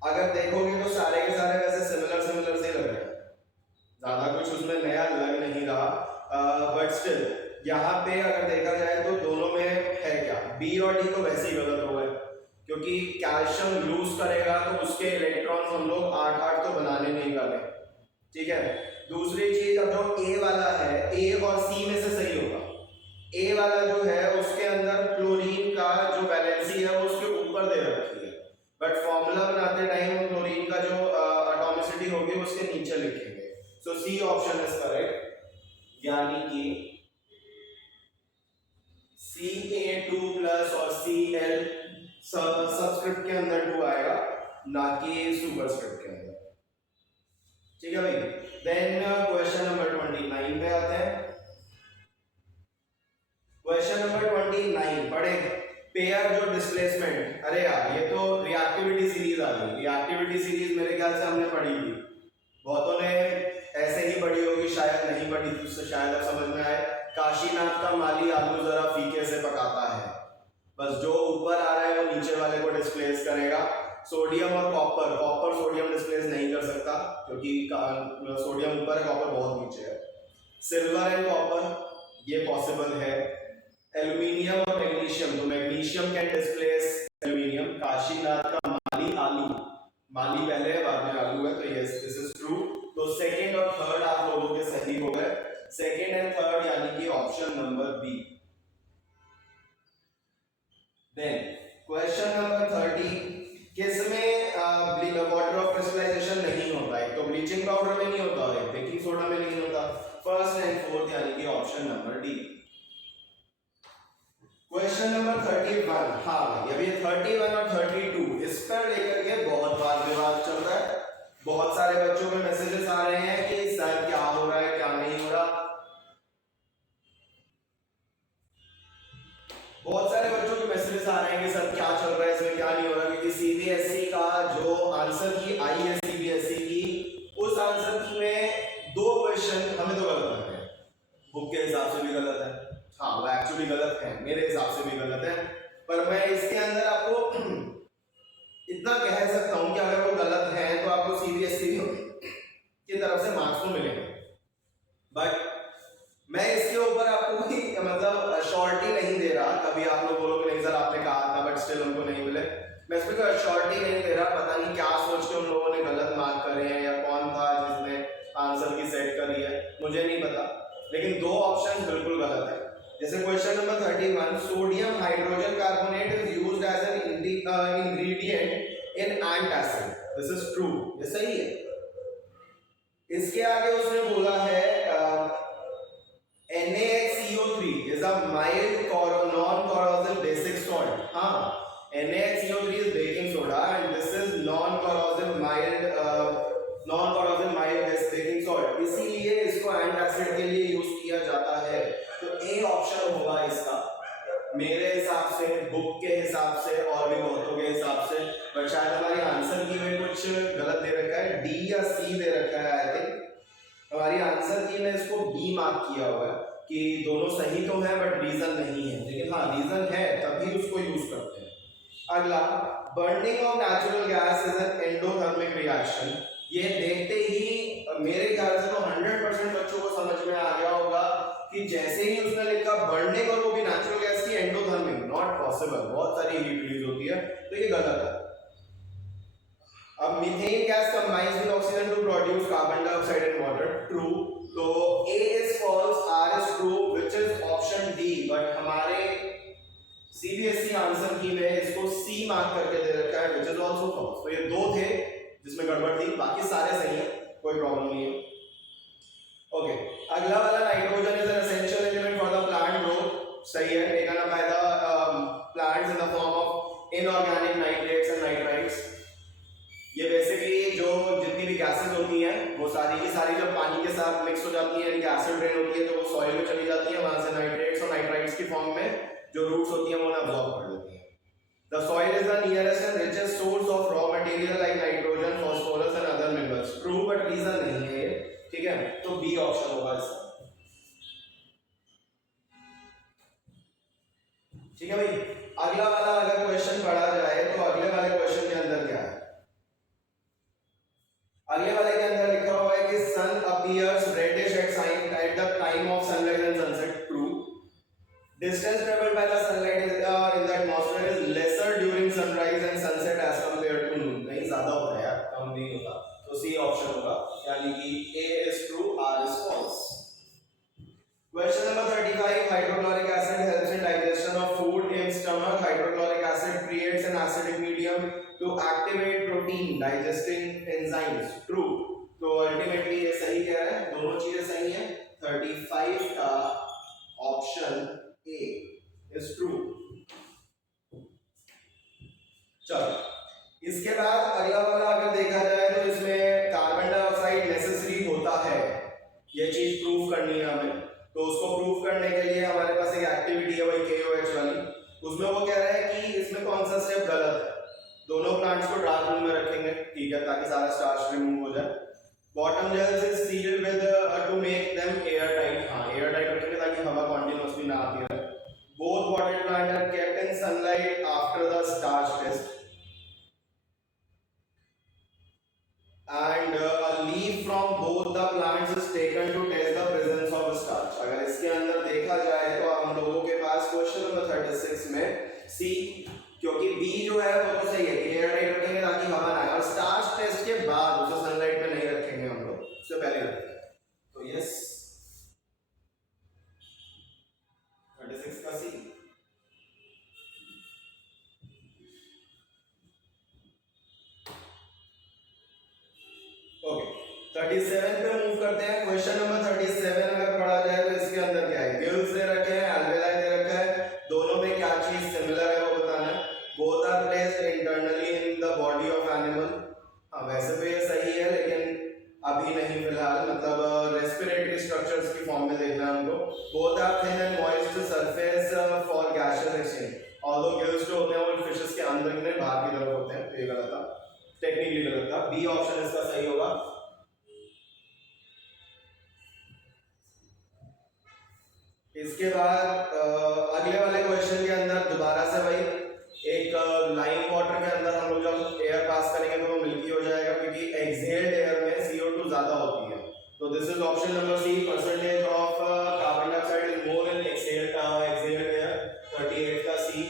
अगर देखोगे तो सारे के सारे वैसे सिमिलर से लग रहे हैं, ज्यादा कुछ उसमें नया लग नहीं रहा, बट स्टिल यहाँ पे अगर देखा जाए तो दोनों में है क्या, बी और डी तो वैसे ही गलत हो गए क्योंकि कैल्शियम लूज करेगा तो उसके इलेक्ट्रॉन्स हम लोग 8 तो बनाने नहीं वाले, ठीक है। दूसरी चीज, अब जो ए वाला है, ए और सी में से सही होगा। ए वाला जो है उसके अंदर क्लोरीन का जो वैलेंसी है वो उसके ऊपर दे रखी है, बट फॉर्मूला बनाते टाइम क्लोरीन का जो एटॉमिसिटी होगी उसके नीचे लिखेंगे। सो सी ऑप्शन इज करेक्ट, यानी कि Ca2 प्लस और Cl सबस्क्रिप्ट के अंदर 2 आएगा, ना कि सुपरस्क्रिप्ट के अंदर, ठीक है भाई। देन क्वेश्चन नंबर 29 पे आते हैं। क्वेश्चन नंबर 29 पढ़े, पेयर जो डिस्प्लेसमेंट, अरे यार ये तो रिएक्टिविटी सीरीज आ गई। रिएक्टिविटी सीरीज मेरे ख्याल से हमने पढ़ी थी, बहुतों ने ऐसे ही पढ़ी होगी, शायद नहीं पढ़ी तो शायद अब समझ में आए। काशीनाथ का माली आलू जरा फीके से पकाता है, बस जो ऊपर आ रहा है वो नीचे वाले को डिस्प्लेस करेगा। सोडियम और कॉपर, कॉपर सोडियम डिस्प्लेस नहीं कर सकता क्योंकि सोडियम ऊपर है, कॉपर बहुत नीचे है। सिल्वर एंड कॉपर ये पॉसिबल है। एल्यूमिनियम और मैग्नीशियम, तो magnesium can displace aluminium. Kashinath का माली आलू, माली पहले है बाद में आलू है, तो यस दिस इज ट्रू। तो सेकंड और थर्ड आप लोगों के सही हो गए, सेकंड एंड थर्ड यानी कि option number b. Then question number 30, किसमें वाटर ऑफ क्रिस्टलाइजेशन नहीं होता है? तो ब्लीचिंग पाउडर में नहीं होता है, बेकिंग सोडा में नहीं होता। फर्स्ट एंड फोर्थ यानी कि option number D. Question number 31, हाँ अभी 31 और 32 इस पर लेकर के बहुत वाद विवाद चल रहा है। बहुत सारे बच्चों के मैसेजेस आ रहे हैं कि सर क्या हो रहा है क्या नहीं हो रहा। बहुत सारे बच्चों के मैसेजेस आ रहे हैं कि सर क्या चल रहा है इसमें, क्या नहीं हो रहा, क्योंकि सीबीएसई का जो आंसर की आई है सीबीएसई की, उस आंसर की में 2 क्वेश्चन हमें तो गलत लग रहे हैं, बुक के हिसाब से भी गलत है, हाँ वो एक्चुअली गलत है, मेरे हिसाब से भी गलत है, पर मैं इसके अंदर आपको इतना कह सकता हूं कि अगर वो गलत है तो आपको सीबीएसई की तरफ से मार्क्स तो मिलेंगे, बट मैं इसके ऊपर आपको कोई मतलब श्योरिटी नहीं दे रहा। कभी आप लोग बोलोगे नहीं सर आपने कहा था बट स्टिल हमको नहीं मिले, मैं इसमें कोई श्योरिटी नहीं दे रहा। पता नहीं क्या सोच के उन लोगों ने गलत मार्क करे हैं या कौन था जिसने आंसर की सेट करी है, मुझे नहीं पता, लेकिन 2 ऑप्शन बिल्कुल गलत है। जैसे question number 31, sodium hydrogen carbonate is used as an ingredient in antacid, this is true, ये सही है। इसके आगे उसने बोला है NaHCO3 is a mild non-corrosive basic salt. हाँ, NaHCO3 is baking soda and this is non-corrosive mild baking salt. इसीलिए इसको एंटासिड के लिए यूज किया जाता है। तो ए ऑप्शन होगा इसका, मेरे हिसाब से, बुक के हिसाब से और भी बहुतों के हिसाब से, बट शायद हमारी आंसर की में कुछ गलत दे रखा है, डी या सी दे रखा है। आई थिंक हमारी आंसर की में इसको बी मार्क किया हुआ है कि दोनों सही तो है बट रीजन नहीं है, लेकिन हाँ रीजन है तभी उसको यूज करते हैं। अगला, burning of natural gas is an endothermic reaction. ये देखते ही मेरे ख्याल से तो 100% बच्चों को समझ में आ गया होगा कि जैसे ही उसने लिखा बर्निंग और वो भी नेचुरल गैस की, एंडोथर्मिक नॉट पॉसिबल, बहुत सारी हीट रिलीज होती है, तो ये गलत है। अब methane gas combines with oxygen to produce carbon dioxide and water, true. तो A is false, R is true, which is option D, but हमारे सीबीएसई आंसर की में इसको सी मार्क करके दे रखा है, व्हिच इज आल्सो फॉल्स। तो ये 2 थे जिसमें गड़बड़ थी, बाकी सारे सही हैं, कोई प्रॉब्लम नहीं है। ओके, अगला वाला, nitrogen is an essential element for the plant growth, सही है। Taken up by the plants in the form of inorganic nitrates and nitrites. ये बेसिकली जो जितनी भी गैसेस होती हैं वो सारी की सारी जब पानी के साथ मिक्स हो जाती हैं, यानी कि एसिड रेन होती है, तो वो सॉइल में चली जाती है, वहां से नाइट्रेट्स और नाइट्राइट्स की फॉर्म में जो रूट्स होती हैं वो उन्हें अब्सॉर्ब कर लेती हैं। The soil is the nearest and richest source of raw material like nitrogen, phosphorus and other minerals. True, but reason नहीं है ये, ठीक है? तो बी ऑप्शन होगा इसका। ठीक है भाई, अगला वाला अगर क्वेश्चन पढ़ा जाए तो अगले वाले क्वेश्चन के अंदर क्या है? अगले वाले के अंदर लिखा हुआ है कि sun appears reddish at the time of sunrise and sunset. True. Distance traveled by the sunlight in the atmosphere is lesser during sunrise and sunset as compared to noon. नहीं ज्यादा होता है यार, कम नहीं होता, तो सी ऑप्शन होगा, यानी कि A is true, R is false. Question number 35, hydrochloric acid helps in digestion of food in stomach. Hydrochloric acid creates an acidic medium to activate protein digesting enzymes. True, तो ultimately ये सही कह रहा है, दोनों चीजें सही हैं। 35 का ऑप्शन ए इज ट्रू। चलो, इसके बाद अगला वाला अगर देखा जाए तो इसमें कार्बन डाइऑक्साइड नेसेसरी होता है, ये चीज प्रूव करनी है हमें। तो उसको प्रूव करने के लिए हमारे पास एक एक्टिविटी है, वही KOH वाली। उसमें वो कह रहा है कि इसमें कौन सा स्टेप गलत है। दोनों प्लांट्स को डार्क रूम में रखेंगे, ठीक है, ताकि सारा स्टार्च रिमूव हो जाए। Bottom gels is sealed with to make them air tight, हाँ एयर टाइट रखेंगे ताकि हवा कॉन्टिन्यूसली ना आती रहे। Both potted plant are kept in sunlight after the starch test and a leaf from both the plants is taken to test the presence of starch। अगर इसके अंदर देखा जाए तो हम लोगों के पास क्वेश्चन नंबर 36 में सी, क्योंकि बी जो है वो तो सही है कि एयर टाइट रखेंगे ताकि हवा ना आए, और स्टार्च टेस्ट के बाद उसे सनलाइट में नहीं रखेंगे हम लोग, उससे पहले रखेंगे। तो यस 36 का सी। ओके 37 पे मूव करते हैं। क्वेश्चन नंबर 37 अगर पढ़ा जाए तो इसके अंदर क्या है, गिल्स दे रखे हैं, alveoli दे रखा है, दोनों में क्या चीज सिमिलर है वो बताना है। Both are placed internally in the body of animal, हाँ वैसे तो ये सही है लेकिन अभी नहीं फिलहाल, मतलब रेस्पिरेटरी स्ट्रक्चर्स की फॉर्म में देखना है हमको। Both are thin and moist surface for gaseous exchange, although gills जो होते हैं वो फिशेस के अंदर की बाहर की तरफ होते हैं, तो ये गलत था, टेक्निकली गलत था। बी ऑप्शन इसका सही होगा। इसके बाद अगले वाले क्वेश्चन के अंदर दोबारा से वही एक लाइम वाटर के अंदर हम लोग जब एयर पास करेंगे तो वो मिल्की हो जाएगा, क्योंकि एक्सहेल्ड एयर में CO2 ज्यादा होती है। तो this is option number c, percentage of carbon dioxide is more in exhaled air, 38 का सी।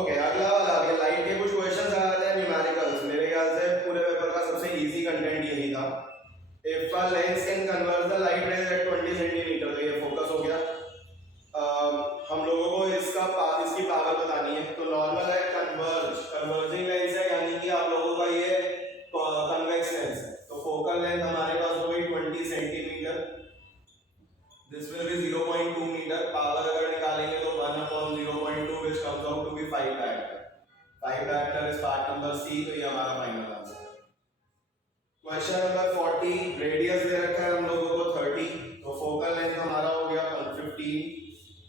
ओके अगला वाला अभी लाइट के कुछ क्वेश्चंस आ रहे हैं न्यूमेरिकल्स, मेरे ख्याल से पूरे पेपर का सबसे इजी कंटेंट यही था। If a lens can convert the light rays at 20 centimetre, तो ये फोकस हो गया। हम लोगों को इसकी पावर बतानी है, तो नॉर्मल है कन्वर्जिंग लेंस है, यानी कि आप लोगों का ये कन्वेक्स लेंस है, तो फोकल लेंथ हमारे पास हो गई 20 centimetre, this will be 0.2 metre. Power अगर निकालेंगे तो 1/0.2 which comes out to be 5 diopter। 5 diopter is part number C, तो ये हमारा फाइनल आंसर है। क्वेश्चन नंबर 40, रेडियस दे रखा है हम लोगों को 30, तो फोकल लेंथ हमारा हो गया 15।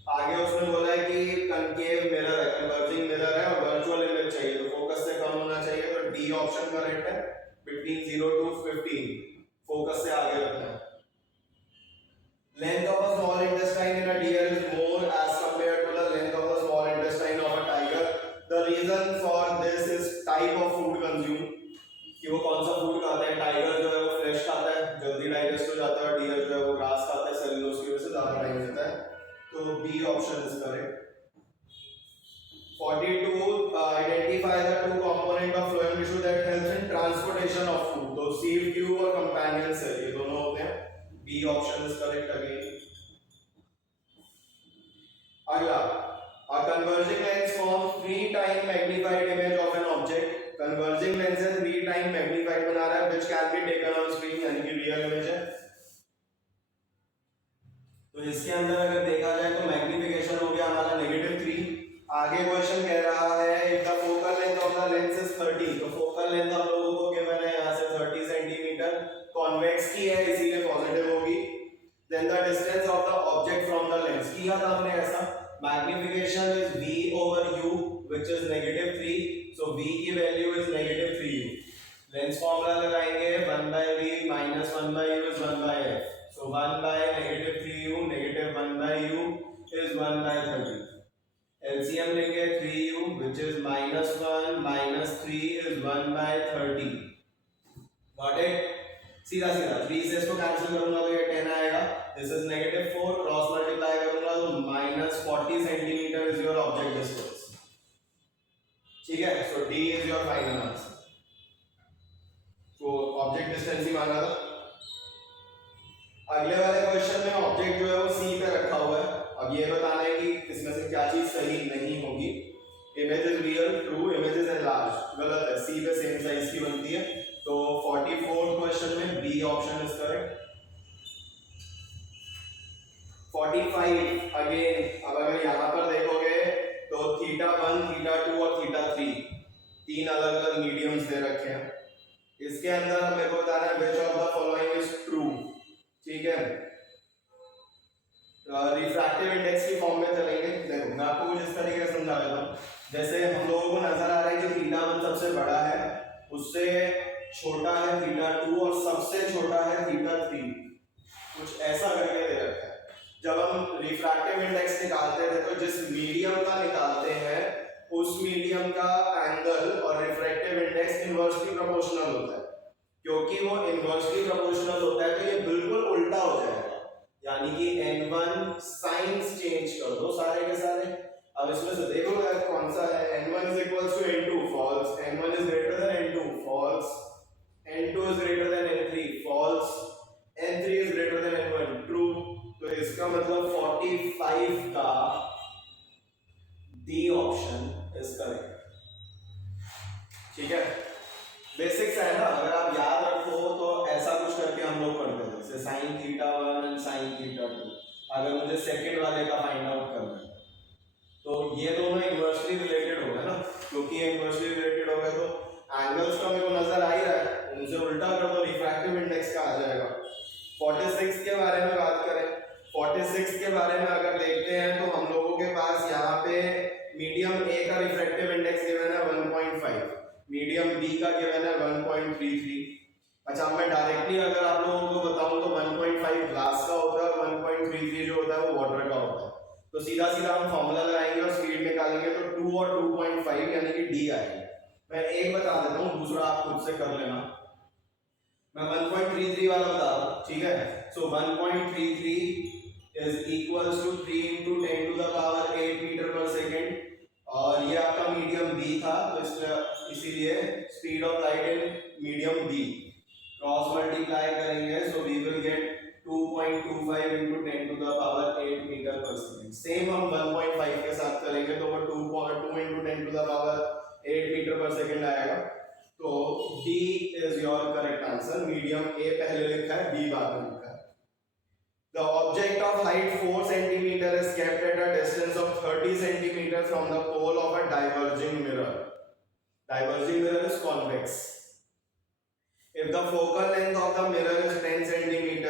आगे उसने बोला है कि कनकेव मिरर है, कन्वर्जिंग मिरर है और वर्चुअल इमेज चाहिए, तो फोकस से कम होना चाहिए, तो डी ऑप्शन करेक्ट है, बिटवीन 0 to 15, फोकस से आगे रखना है। Length of a small intestine in a deer is more as compared to the length of the small intestine of a tiger। The reason for this is type of food consumed, कि वो कौन सा food खाता है। Tiger जो है वो fresh खाता है, जल्दी डाइजेस्ट हो जाता है, और डियर जो है वो ग्रास खाता है, सेलुलोज की वजह से ज्यादा टाइम लेता है, तो b option is correct. 42 identify the two component of phloem tissue that helps in transportation of food, तो sieve tube और companion cell ये दोनों होते हैं, b option is correct again. अगला a converging lens forms 3 times magnified image of an object। converging lens है 3 times magnified बना रहा है, which can be taken on screen, यानी कि रियल इमेज है। तो इसके अंदर अगर देखा जाए तो मैग्निफिकेशन हो गया हमारा -3। आगे क्वेश्चन कह रहा है if the focal length of the lens is 30, तो फोकल लेंथ हम लोगों को गिवन है यहाँ से 30 सेंटीमीटर, कॉन्वेक्स की है इसीलिए पॉजिटिव होगी। then the distance of the object from the lens, किया था हमने ऐसा, magnification is v over u which is -3, so v की value is -3u। Lens formula लगाएंगे 1/v minus 1/u is 1/f, so 1/-3u negative 1/u is 1/30। LCM लेंगे 3u which is -1 minus 3 is 1/30। Got it? सीधा सीधा 3 से इसको cancel करूंगा तो ये 10 आएगा, दिस इज -4, क्रॉस मल्टीप्लाई करूंगा तो -40 centimetre is your object distance. ठीक है, so D is your final answer. तो ऑब्जेक्ट डिस्टेंस ही मांगा था। अगले वाले क्वेश्चन में ऑब्जेक्ट जो है वो सी पे रखा हुआ है, अब ये बताना है कि इसमें से क्या चीज सही नहीं होगी। Image is real, true, image is enlarged, गलत है, सी पे सेम साइज की बनती है, तो 44th क्वेश्चन में b option is correct. 45 again, अब अगर यहाँ पर देखोगे तो θ1, θ2 और θ3 तीन अलग अलग मीडियम्स दे रखे हैं। इसके अंदर हमें को बताना है which of the following is true। ठीक है, रिफ्रैक्टिव इंडेक्स की फॉर्म में चलेंगे। देखो मैं आपको कुछ इस तरीके से समझा देता हूँ, जैसे हम लोगों को नजर आ रहा है कि θ1 सबसे बड़ा है उससे छोटा है थीटा 2 और सबसे छोटा है थीटा 3, कुछ ऐसा करके दे रखा है। जब हम रिफ्रैक्टिव इंडेक्स निकालते थे तो जिस मीडियम का निकालते हैं उस मीडियम का एंगल और रिफ्रैक्टिव इंडेक्स इनवर्सली प्रोपोर्शनल होता है। क्योंकि वो इनवर्सली प्रोपोर्शनल होता है तो ये बिल्कुल उल्टा हो जाएगा, यानी कि n1 साइंस चेंज कर दो सारे के सारे। अब इसमें से देखो कौन सा है, n1 is equals to n2 false, n1 is greater than n2 false, n2 is greater than n3 false, n3 is greater than n1 true। तो इसका मतलब 45 का डी ऑप्शन इज करेक्ट। ठीक है, बेसिक्स है ना, अगर आप याद रखो तो ऐसा कुछ करके हम लोग पढ़ते थे, जैसे sin theta 1 and sin theta 2। अगर मुझे सेकंड वाले का फाइंड आउट करना है तो ये दोनों इनवर्सली रिलेटेड हो गए ना, क्योंकि इनवर्सली रिलेटेड हो गए तो एंगल्स का मेरे को नजर आ ही रहा है, उनसे उल्टा कर दो रिफ्रैक्टिव इंडेक्स का आ जाएगा। 46 के बारे में बात करें, 46 के बारे में अगर देखते हैं तो हम लोगों के पास यहाँ पे मीडियम ए का रिफ्रैक्टिव इंडेक्स गिवन है 1.5, मीडियम बी का गिवन है 1.33। अच्छा, मैं डायरेक्टली अगर आप लोगों को बताऊं तो 1.5 ग्लास का होता है, 1.33 जो होता है वो वाटर का होता है। तो सीधा सीधा हम फॉर्मूला लगाएंगे और स्पीड निकालेंगे तो 2 और 2.5 यानी कि डी आएगी। मैं एक बता देता हूँ, दूसरा आप खुद से कर लेना। मैं 1.33 वाला बता रहा हूँ, ठीक है। सो 1.33 is equals to 3 into 10 to the power 8 metre per second, और ये आपका मीडियम बी था तो इसीलिए speed of light in medium B cross multiply करेंगे, so we will get 2.25 into 10 to the power 8 metre per second. Same हम 1.5 के साथ करेंगे तो वो 2 into 10 to the power 8 metre per second आएगा। तो D is your correct answer। Medium A पहले लिखा है, B बाद में लिखा है। The object of height 4 cm is kept at a distance of 30 cm from the pole of a diverging mirror. Diverging mirror is convex. If the focal length of the mirror is 10 cm,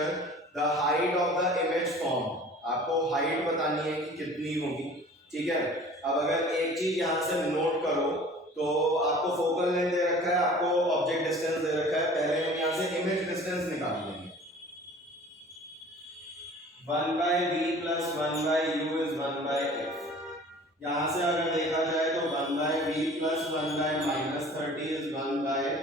the height of the image formed, आपको height बतानी है कि कितनी होगी, ठीक है। अब अगर एक चीज यहाँ से नोट करो तो आपको फोकल लेंथ दे रखा है, आपको ऑब्जेक्ट डिस्टेंस दे रखा है, पहले हम यहाँ से इमेज डिस्टेंस निकाल लेंगे। 1/v plus 1/u is 1/f। यहाँ से अगर देखा जाए तो 1/v plus 1/-30 is 1/10।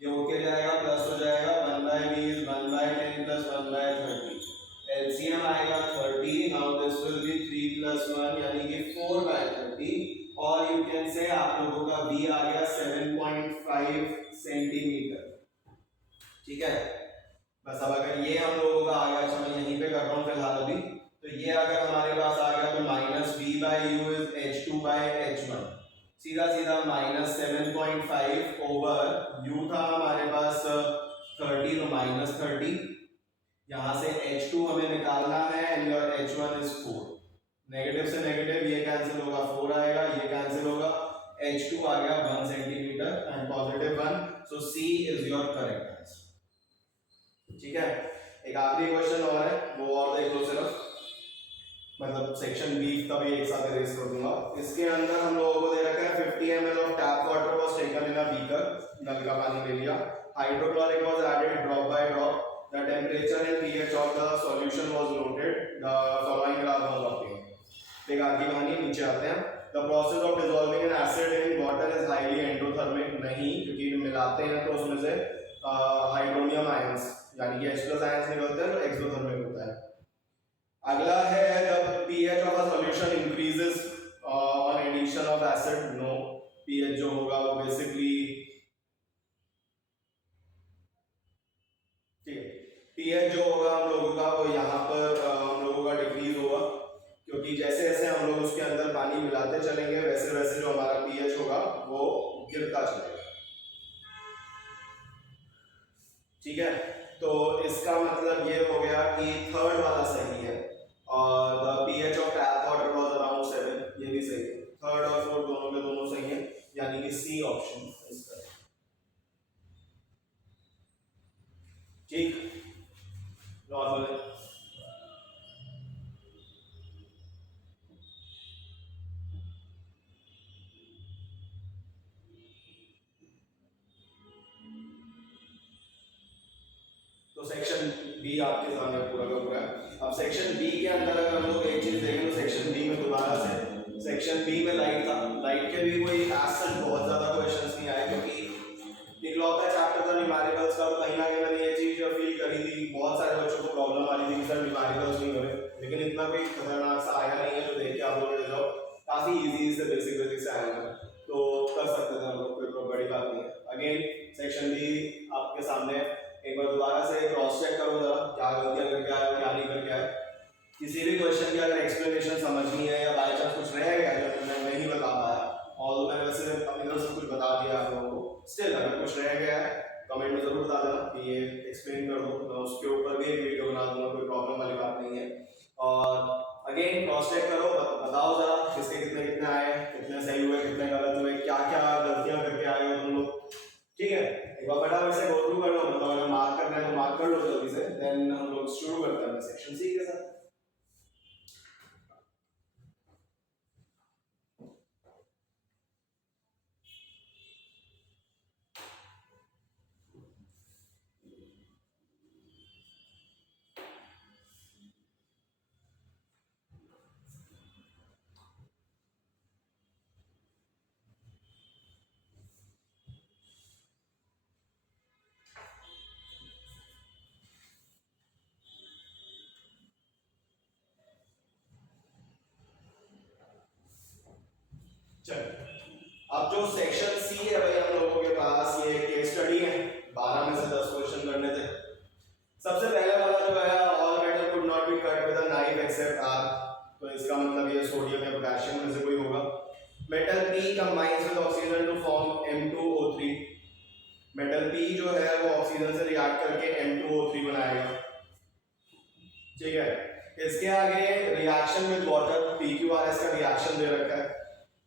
ये होके जाएगा प्लस हो जाएगा, 1/v is 1/10 plus 1/30। LCM आएगा 30। Now this will B 3 plus 1 यानी कि 4/30, और यू कैन से आप लोगों का v आ गया 7.5 सेंटीमीटर, ठीक है। बस अब अगर ये हम लोगों का आ गया, अच्छा मैं यहीं पे कर रहा हूँ फिलहाल अभी, तो ये अगर हमारे पास आ गया तो -v/u is h2/h1, सीधा सीधा -7.5 ओवर u था हमारे पास 30 तो -30, यहाँ से h2 हमें निकालना है and your h1 is 4। Negative से नेगेटिव ये कैंसिल होगा, 4 आएगा, ये कैंसिल होगा, h2 आ गया 1 centimetre and positive 1, so C is your correct answer, ठीक है। एक आखिरी क्वेश्चन और है, वो और देख लो सिर्फ, मतलब सेक्शन बी का भी एक साथ रेस कर दूंगा। इसके अंदर हम लोगों को दे रखा है 50 ml of tap water was taken in a beaker, नल का पानी ले लिया, hydrochloric was added drop by drop, the temperature and pH of the solution was noted, the following graph was obtained. एक आगे कहानी नीचे आते हैं। The process of dissolving an acid in water is highly endothermic, नहीं, क्योंकि मिलाते हैं तो उसमें से हाइड्रोनियम आयंस यानी कि H+ आयंस निकलते हैं तो एक्सोथर्मिक होता है। अगला है the pH of a solution increases on addition of acid, no, pH जो होगा वो बेसिकली, ठीक है, pH जो होगा हम लोगों का वो यहाँ पर हम लोगों का डिक्रीज होगा, क्योंकि जैसे जैसे हम लोग उसके अंदर पानी मिलाते चलेंगे वैसे वैसे जो हमारा pH होगा वो गिरता चलेगा, ठीक है। तो इसका मतलब ये हो गया कि थर्ड वाला सही है और the pH of tap water was around 7, ये भी सही है, थर्ड और फोर्थ दोनों के दोनों सही है, यानी कि सी ऑप्शन इसका, ठीक, नॉर्मल है। बी आपके सामने पूरा का पूरा है। अब सेक्शन बी के अंदर अगर हम लोग एक चीज देखें तो सेक्शन बी में दोबारा से सेक्शन बी में लाइट था, लाइट के भी कोई एज बहुत ज्यादा क्वेश्चंस नहीं आए क्योंकि इकलौता चैप्टर था न्यूमेरिकल्स का, तो कहीं ना कहीं मैंने ये चीज फील करी थी, बहुत सारे बच्चों को प्रॉब्लम आ रही थी कि सर न्यूमेरिकल्स नहीं हो रहे, लेकिन इतना कोई खतरनाक सा आया नहीं है, जो देख के आप लोग जाओ काफी इजी से बेसिक से आएगा, तो कर सकते थे हम लोग, कोई बड़ी बात नहीं है। अगेन सेक्शन बी आपके सामने, एक बार दोबारा से क्रॉस चेक करो जरा, क्या गलतियां करके आए हो क्या नहीं करके आए। किसी भी क्वेश्चन की अगर एक्सप्लेनेशन समझनी है या बाई चांस कुछ रह गया जो मैं नहीं बता पाया, और मैंने वैसे अपनी तरफ से कुछ बता दिया आप लोगों को, स्टिल अगर कुछ रह गया है कमेंट में जरूर बता देना कि ये एक्सप्लेन कर दो, मैं उसके ऊपर भी एक वीडियो बना दूंगा, कोई प्रॉब्लम वाली बात नहीं है। और अगेन क्रॉस चेक करो, बताओ जरा किसके कितने कितने आए, कितने सही हुए कितने गलत हुए, क्या क्या गलतियां करके आए हो तुम लोग, ठीक है। एक बार फटाफट से गो थ्रू कर लो, मतलब अगर मार्क करना है तो मार्क कर लो जल्दी से, देन हम लोग शुरू करते हैं सेक्शन सी के साथ। अब जो सेक्शन सी है भाई हम लोगों के पास ये केस स्टडी है, 12 में से 10 क्वेश्चन करने थे। सबसे पहले वाला जो है all metal could not be cut with a knife except are, तो इसका मतलब ये सोडियम या पोटेशियम में से कोई होगा। Metal P combines with oxygen to form M2O3, metal P जो है वो ऑक्सीजन से रिएक्ट करके M2O3 बनाएगा, ठीक है। इसके आगे रिएक्शन विद वाटर, PQRS का रिएक्शन दे रखा है।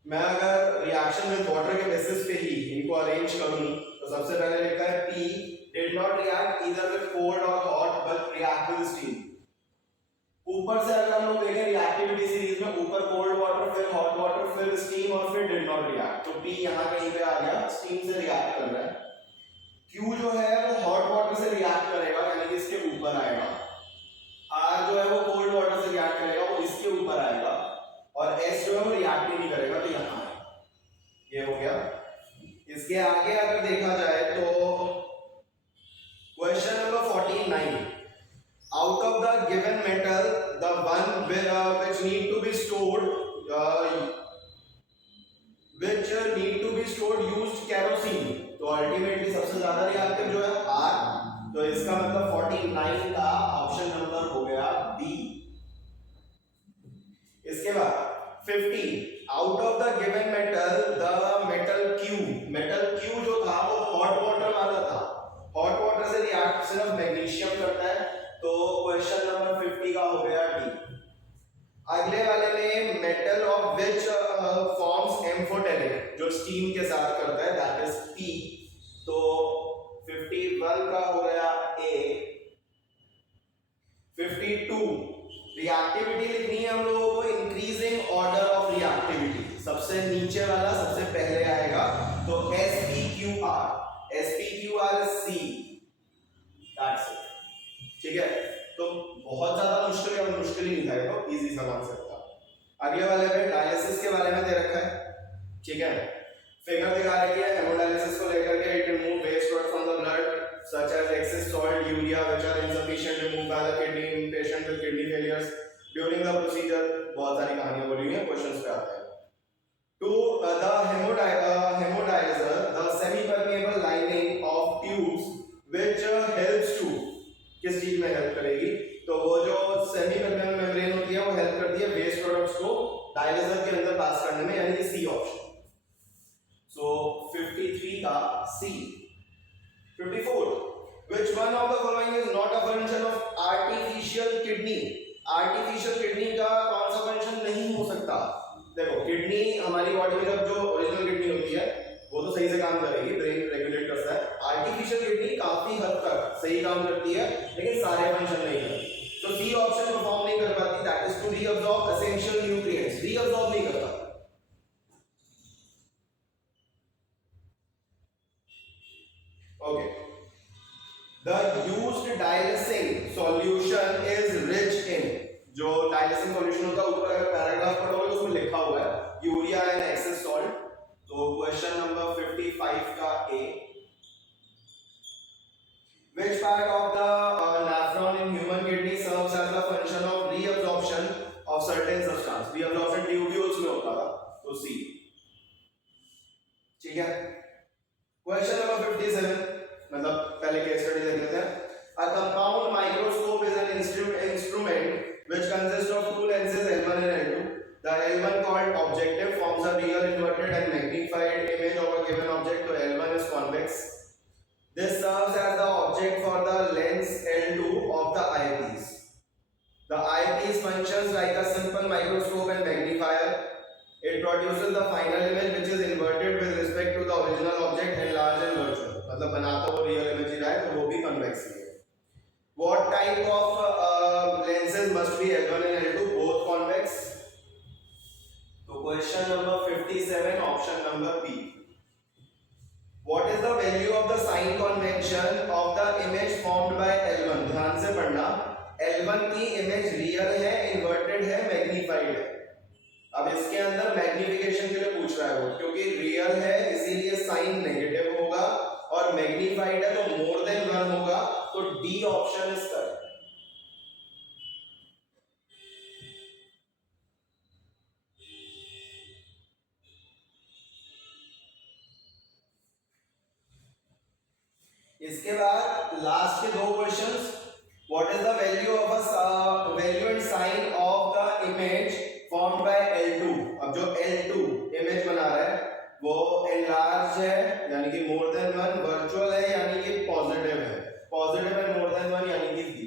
मैं अगर रिएक्शन विद वाटर के बेसिस पे ही इनको अरेंज करूं तो सबसे पहले लिखा है P did not react either with cold or hot but react with steam। ऊपर से अगर हम लोग देखें रिएक्टिविटी सीरीज में, ऊपर कोल्ड वाटर, फिर हॉट वाटर, फिर स्टीम और फिर डिड नॉट रिएक्ट, तो P यहां कहीं पे आ गया, स्टीम से रिएक्ट कर रहा है। Q जो है वो हॉट वाटर से रिएक्ट करेगा, यानी कि इसके ऊपर आएगा। R जो है वो कोल्ड वाटर से रिएक्ट करेगा, वो इसके ऊपर आएगा। और S जो है वो रिएक्ट ही नहीं करेगा, तो यहां आएगा। ये हो गया। इसके आगे अगर देखा जाए तो question number 49, out of the given metal the one which need to be stored used kerosene, तो अल्टीमेटली सबसे ज्यादा रिएक्टिव जो है R, तो इसका मतलब 49 का ऑप्शन नंबर हो गया B। इसके बाद 50, out of the given metal the metal Q, metal Q जो था वो हॉट वाटर वाला था, हॉट वाटर से रिएक्ट सिर्फ मैग्नीशियम करता है, तो क्वेश्चन नंबर 50 का हो गया D। अगले वाले में metal of which forms amphoteric, जो स्टीम के साथ करता है, दैट इज P, तो 51 का हो गया A। 52, रिएक्टिविटी लिखनी है हम लोगों को, इंक्रीजिंग ऑर्डर ऑफ रिएक्टिविटी, सबसे नीचे वाला सबसे पहले आएगा, तो SpQR, SpQR is C, that's it, ठीक है। तो बहुत ज्यादा मुश्किल है, मुश्किल ही नहीं था, तो इजी सा कॉन्सेप्ट था। अगले वाले पे डायलिसिस के बारे में दे रखा है, ठीक है। फिगर दिखा रखी है हेमोडायलिसिस को लेकर के, it remove waste product from the blood such as excess salt, urea which are insufficient removed by the kidney in patient with kidney failures during the procedure। बहुत सारी कहानियां बोली हुई हैं, क्वेश्चंस पे आते हैं। To the hemodialyzer the semi-permeable lining of tubes which helps to, किस चीज में हेल्प करेगी, तो वो जो सेमी परमेबल मेम्ब्रेन होती है वो हेल्प करती है वेस्ट प्रोडक्ट्स को डायलिसिस के अंदर पास करने में, यानी कि सी ऑप्शन। सो 53 का सी। 54, which one of the following is not a function of artificial kidney, artificial kidney का कौन सा फंक्शन नहीं हो सकता। देखो किडनी हमारी बॉडी में जब जो ओरिजिनल किडनी होती है वो तो सही से काम करेगी, ब्रेन रेगुलेट करता है। आर्टिफिशियल किडनी काफी हद तक सही काम करती है लेकिन सारे फंक्शन नहीं करती, तो सी ऑप्शन परफॉर्म नहीं कर पाती, that is to reabsorb essential nutrients, reabsorb नहीं करता। Okay, the used used dialysing solution is rich in, जो dialysing solution होता है ऊपर अगर पैराग्राफ पढ़ोगे तो उसमें लिखा हुआ है यूरिया एंड एक्सेस सॉल्ट। तो क्वेश्चन नंबर 55 का ए, which part of the nephron in human kidney serves as the function of reabsorption of certain substance? reabsorption tubules में होता था, तो सी। ठीक है, क्वेश्चन नंबर 57, मतलब पहले केस स्टडी देख लेते हैं। A compound microscope is an instrument which consists of two lenses L1 and L2. The L1 called objective forms a real inverted and magnified image of a given object. So L1 is convex. This serves as the object for the lens L2 of the eyepiece. The eyepiece functions like a simple microscope and magnifier. It produces the final image which is inverted with respect to the original object, enlarged and virtual. मतलब बनाता वो real image ही रहा है तो वो भी convex ही है। What type of lenses must be L1 and L2? Both convex. तो question number 57 option number B. What is the value of the sign convention of the image formed by L1? ध्यान से पढ़ना, L1 की image real है, inverted है, magnified है। अब इसके अंदर मैग्निफिकेशन के लिए पूछ रहा है वो, क्योंकि रियल है इसीलिए साइन नेगेटिव होगा और मैग्नीफाइड है तो मोर देन 1 होगा, तो डी ऑप्शन इज करेक्ट। इसके बाद लास्ट के दो questions. What is the value of a value and sign of the image formed by L2? अब जो L2 इमेज बना रहा है वो एनलार्ज है यानी कि मोर देन 1, वर्चुअल है यानी कि पॉजिटिव है, पॉजिटिव है मोर देन 1 यानी कि D.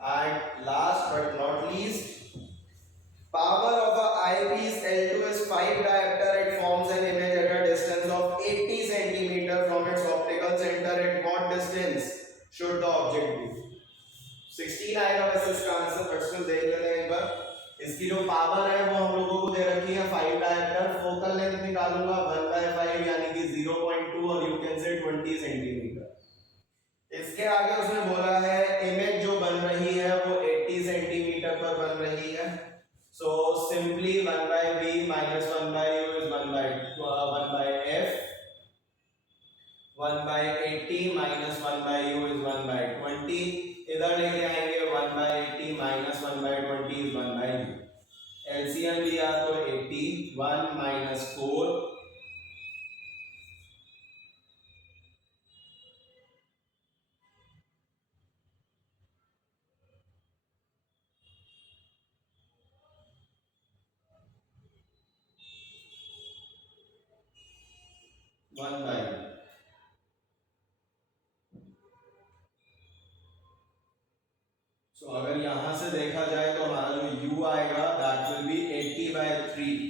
And last but not least, power of a eyepiece L2 is 5 diopter. It forms an image at a distance of 80 cm from its optical center. At what distance should the object be? 16 आएगा वैसे इसका answer, but still देख लेते हैं एक बार। इसकी जो power है वो हम लोगों को दे रखी है 5 डायप्टर। फोकल लेंथ निकालूंगा 1/5 यानी कि 0.2 और यू कैन से 20 सेंटीमीटर। इसके आगे उसने बोला है इमेज जो बन रही है वो 80 सेंटीमीटर पर बन रही है। So simply 1/b minus 1/u is 1/f, 1/80 minus 1/u is 1/20। इधर लेके आएंगे 1/80 minus 1/20 is 1/u। LCM लिया तो 80, 1 minus 4 1/u। सो अगर यहां से देखा जाए तो हमारा जो u आएगा दैट विल बी 80/3।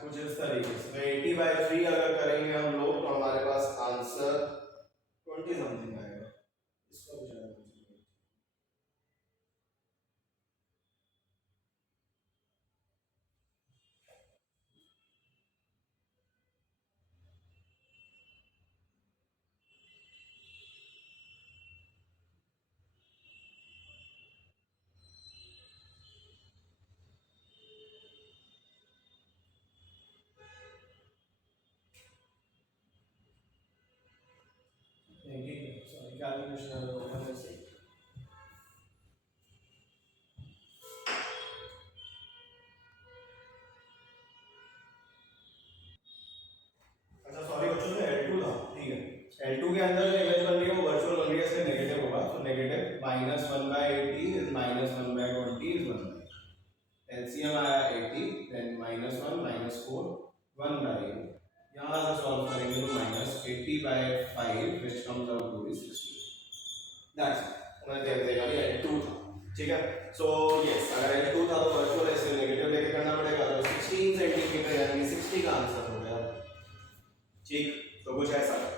कुछ इस तरीके से 80/3 अगर करेंगे हम लोग तो हमारे पास आंसर 20 समथिंग आएगा। इसका कुछ आएगा कैलकुलेशन ओपन ऐसे। अच्छा सॉरी बच्चों, तो L2 था, ठीक है। L2 के अंदर जो इमेज बन रही है वो वर्चुअल बन रही है, इसलिए नेगेटिव होगा। तो negative minus 1/80 is minus 1/20 is 1। LCM आया 80, देन -1 -4 1/8। यहाँ से सॉल्व करेंगे तो -80/5 which comes out to be 60। That's it, उन्हें दे देगा ये L2 था, ठीक है। सो यस, अगर L2 था तो वर्चुअल ऐसे नेगेटिव लेके करना पड़ेगा, तो 60 16 सेंटीमीटर यानी 60 का आंसर हो गया। ठीक, तो कुछ ऐसा है।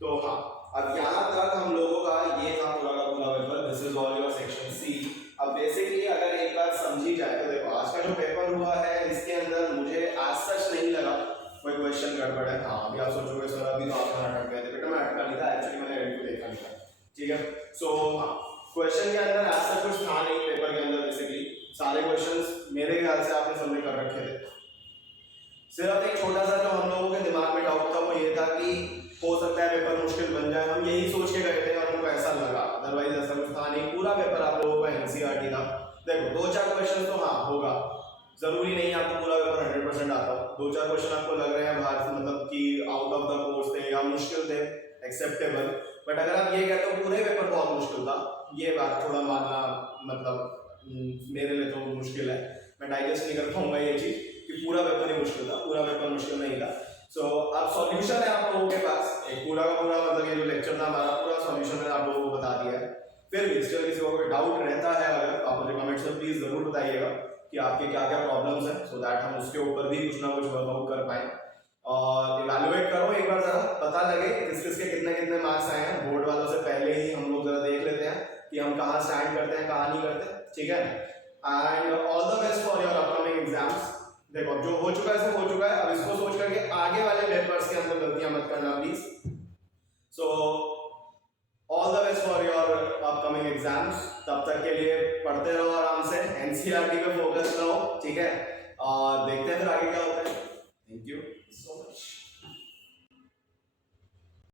तो हाँ, अब यहाँ तक हम लोगों का ये था पूरा का पूरा paper. This is all your section C. अब बेसिकली अगर एक बात समझी जाए तो देखो आज का जो पेपर हुआ है इसके अंदर मुझे आज सच नहीं लगा कोई क्वेश्चन गड़बड़ है। हाँ, अभी आप सोचोगे सर अभी तो आप कहाँ अटक गए थे, बेटा मैं अटका नहीं था, एक्चुअली मैंने रेडी को देखा नहीं था। ठीक है, सो हाँ, क्वेश्चन के अंदर आज तक कुछ था नहीं पेपर के अंदर। बेसिकली सारे क्वेश्चंस मेरे ख्याल से आपने सबमिट कर रखे थे। सिर्फ एक छोटा सा जो हम लोगों के दिमाग में डाउट था वो ये था कि हो सकता है पेपर मुश्किल बन जाए, हम यही सोच के गए थे और हमको ऐसा लगा, अदरवाइज ऐसा कुछ था नहीं। पूरा पेपर आप लोगों का एनसीईआरटी था। देखो 2-4 क्वेश्चन तो हाँ होगा, जरूरी नहीं आपको पूरा पेपर 100% आता हो। 2-4 क्वेश्चन आपको लग रहे हैं बाहर से मतलब कि आउट ऑफ द कोर्स थे या मुश्किल थे, एक्सेप्टेबल। बट अगर आप ये कहते हो पूरे पेपर बहुत मुश्किल था, ये बात थोड़ा मानना मतलब मेरे लिए तो मुश्किल है, मैं डाइजेस्ट नहीं कर पाऊंगा ये चीज कि पूरा पेपर ही मुश्किल था। पूरा पेपर मुश्किल नहीं था। सो अब सॉल्यूशन है आप लोगों के पास, एक पूरा का पूरा मतलब ये जो लेक्चर था हमारा पूरा सॉल्यूशन मैंने आप लोगों को बता दिया है। फिर भी स्टिल किसी को कोई डाउट रहता है अगर तो आप मुझे कमेंट्स में प्लीज जरूर बताइएगा कि आपके क्या क्या प्रॉब्लम्स हैं, सो दैट हम उसके ऊपर भी कुछ ना कुछ वर्कआउट कर पाए। और इवैल्यूएट करो एक बार, जरा पता लगे किस किस के कितने कितने मार्क्स आए हैं। बोर्ड वालों से पहले ही हम लोग जरा देख लेते हैं कि हम कहाँ स्टैंड करते हैं कहाँ नहीं करते। ठीक है, and all the best for your upcoming exams. देखो जो हो चुका है सो हो चुका है, अब इसको सोच करके आगे वाले पेपर्स के अंदर गलतियां मत करना please. So all the best for your upcoming exams. तब तक के लिए पढ़ते रहो आराम से, एनसीईआरटी पे फोकस रहो। ठीक है, और देखते हैं फिर आगे क्या होता है। Thank you so much.